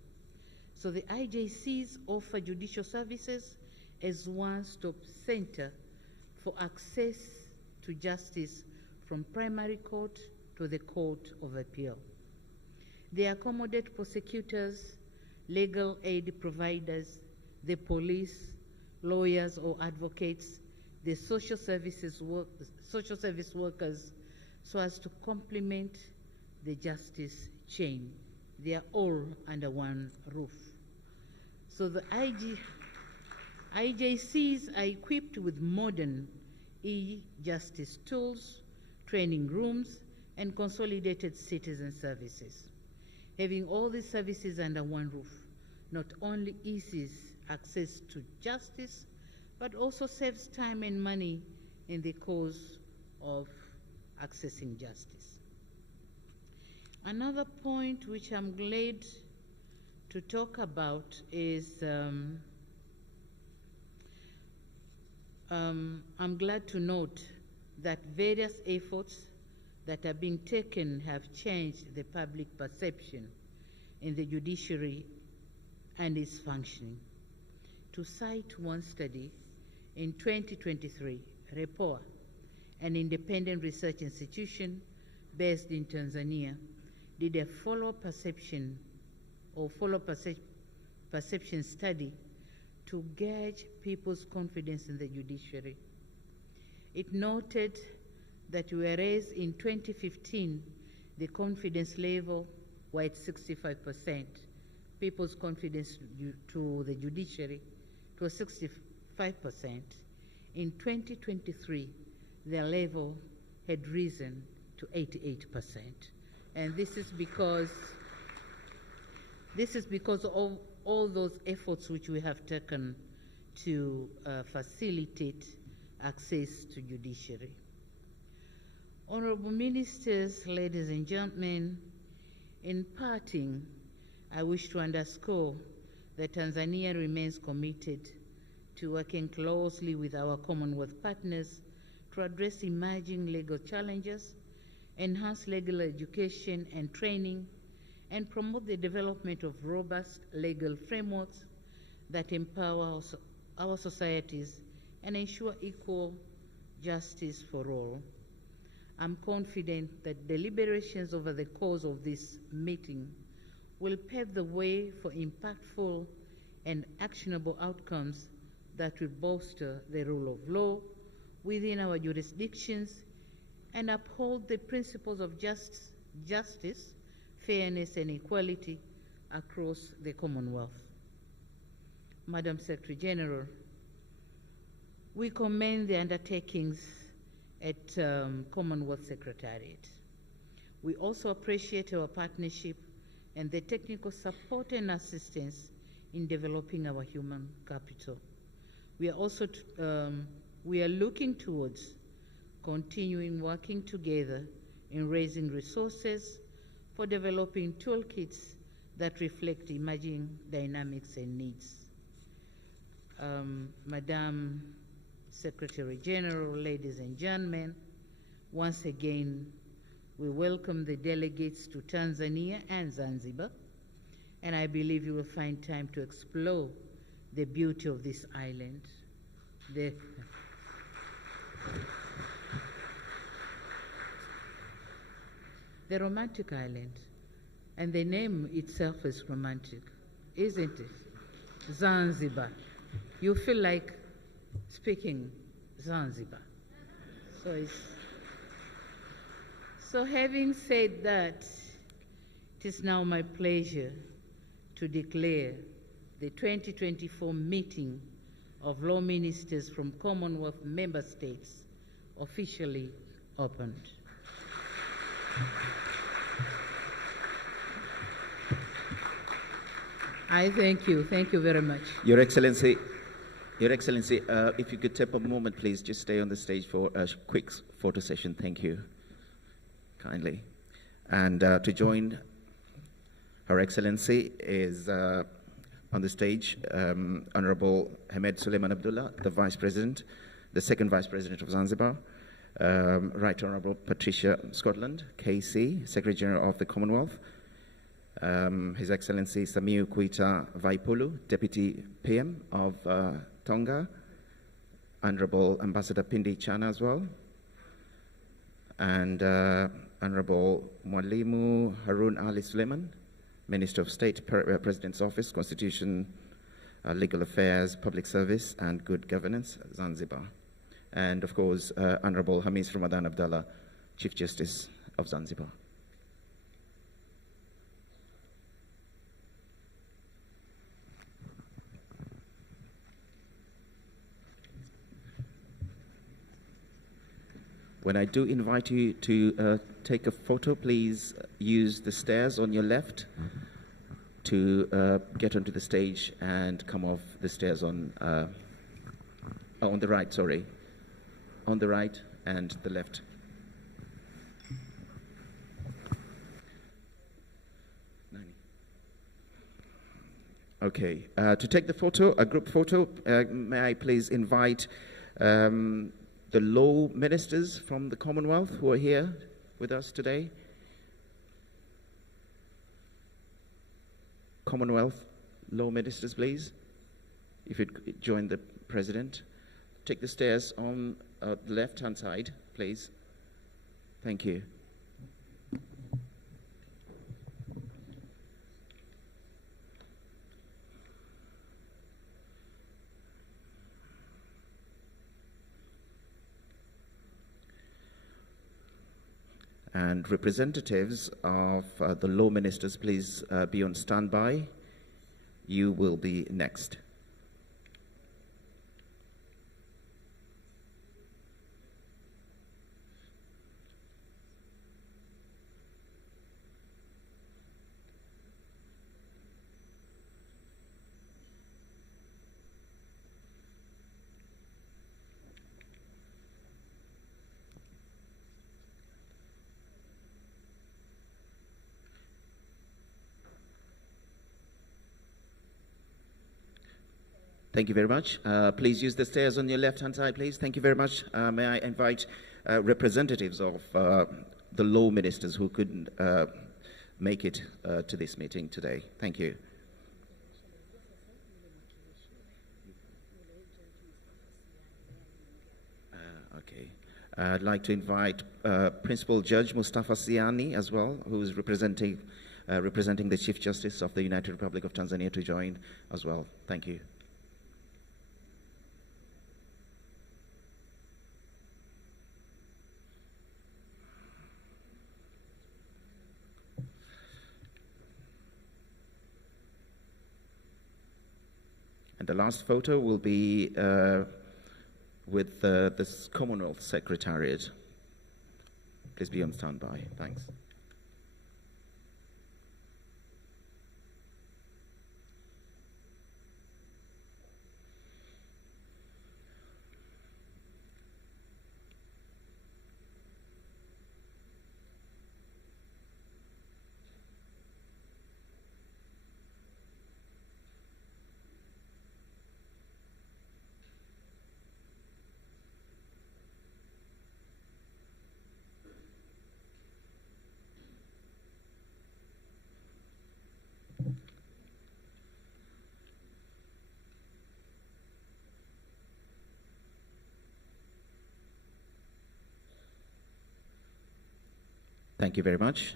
So the IJCs offer judicial services as one-stop center for access to justice from primary court to the Court of Appeal. They accommodate prosecutors, legal aid providers, the police, lawyers or advocates, the social service workers, so as to complement the justice chain. They are all under one roof. So the IJCs are equipped with modern e-justice tools, training rooms, and consolidated citizen services. Having all these services under one roof not only eases access to justice, but also saves time and money in the cause of accessing justice. Another point which I'm glad to talk about is I'm glad to note that various efforts that are being taken have changed the public perception in the judiciary and its functioning. To cite one study, in 2023, REPOA, an independent research institution, based in Tanzania did a perception study to gauge people's confidence in the judiciary. It noted that whereas in 2015, the confidence level was at 65%, people's confidence to the judiciary, it was 65%. In 2023, their level had risen to 88%. And this is because of all those efforts which we have taken to facilitate access to judiciary. Honorable Ministers, ladies and gentlemen, in parting, I wish to underscore that Tanzania remains committed to working closely with our Commonwealth partners to address emerging legal challenges, enhance legal education and training, and promote the development of robust legal frameworks that empower our societies and ensure equal justice for all. I'm confident that deliberations over the course of this meeting will pave the way for impactful and actionable outcomes that will bolster the rule of law within our jurisdictions and uphold the principles of justice, fairness, and equality across the Commonwealth. Madam Secretary General, we commend the undertakings at Commonwealth Secretariat. We also appreciate our partnership and the technical support and assistance in developing our human capital. We are also looking towards continuing working together in raising resources for developing toolkits that reflect emerging dynamics and needs. Madam Secretary General, ladies and gentlemen, once again, we welcome the delegates to Tanzania and Zanzibar, and I believe you will find time to explore the beauty of this island. The romantic island, and the name itself is romantic, isn't it? Zanzibar. You feel like speaking Zanzibar. So having said that, it is now my pleasure to declare the 2024 meeting of law ministers from Commonwealth member states officially opened. I thank you. Thank you very much. Your Excellency, if you could take a moment, please, just stay on the stage for a quick photo session. Thank you, kindly. And to join Her Excellency is on the stage, Honorable Hamed Suleiman Abdullah, the Vice President, the second Vice President of Zanzibar, Right Honorable Patricia Scotland, KC, Secretary General of the Commonwealth, His Excellency Samiu Kuita Vaipulu, Deputy PM of Tonga, Honorable Ambassador Pindi Chana as well, and Honorable Mwalimu Harun Ali Suleiman, Minister of State, President's Office, Constitution, Legal Affairs, Public Service, and Good Governance, Zanzibar. And of course, Honorable Hamis Ramadan Abdallah, Chief Justice of Zanzibar. When I do invite you to take a photo, please use the stairs on your left to get onto the stage and come off the stairs on the right, sorry. On the right and the left. Okay, to take the photo, a group photo, may I please invite the law ministers from the Commonwealth who are here with us today. Commonwealth law ministers, please, if you'd join the President. Take the stairs on the left-hand side, please. Thank you. And representatives of the law ministers, please be on standby. You will be next. Thank you very much. Please use the stairs on your left-hand side, please. Thank you very much. May I invite representatives of the law ministers who couldn't make it to this meeting today. Thank you. Okay. I'd like to invite Principal Judge Mustafa Siani as well, who is representing the Chief Justice of the United Republic of Tanzania, to join as well. Thank you. And the last photo will be with this Commonwealth Secretariat. Please be on standby. Thanks. Thank you very much.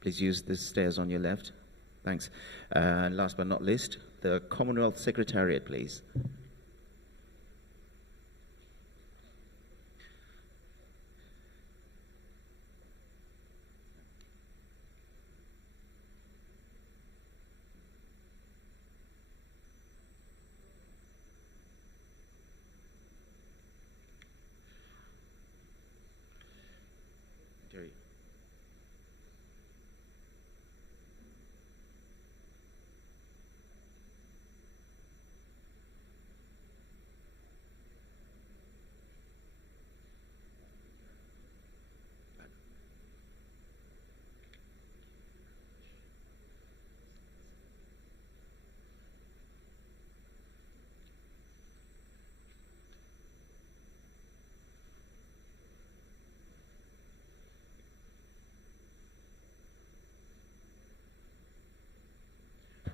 Please use the stairs on your left. Thanks. And last but not least, the Commonwealth Secretariat, please. Jerry.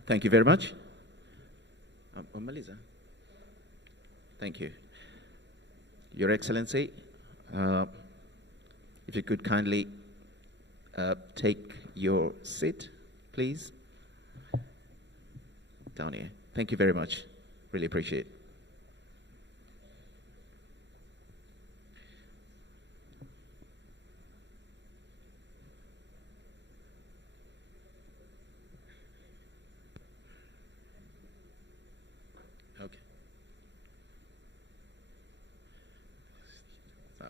Thank you very much. Melissa. Thank you. Your Excellency, if you could kindly take your seat, please. Down here. Thank you very much. Really appreciate it. Okay. So,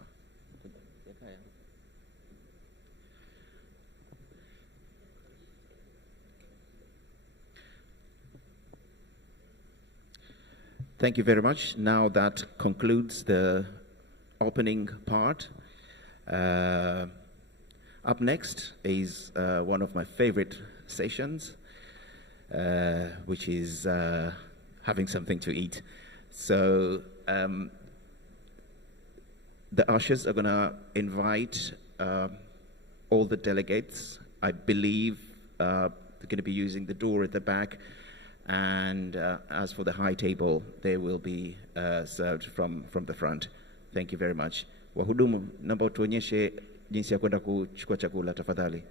thank you very much. Now that concludes the opening part. Up next is one of my favorite sessions, which is having something to eat. So the ushers are going to invite all the delegates. I believe they're going to be using the door at the back. And as for the high table, they will be served from the front. Thank you very much. Wahudumu, naomba tuonyeshe jinsi ya kwenda kuchukua chakula tafadhali.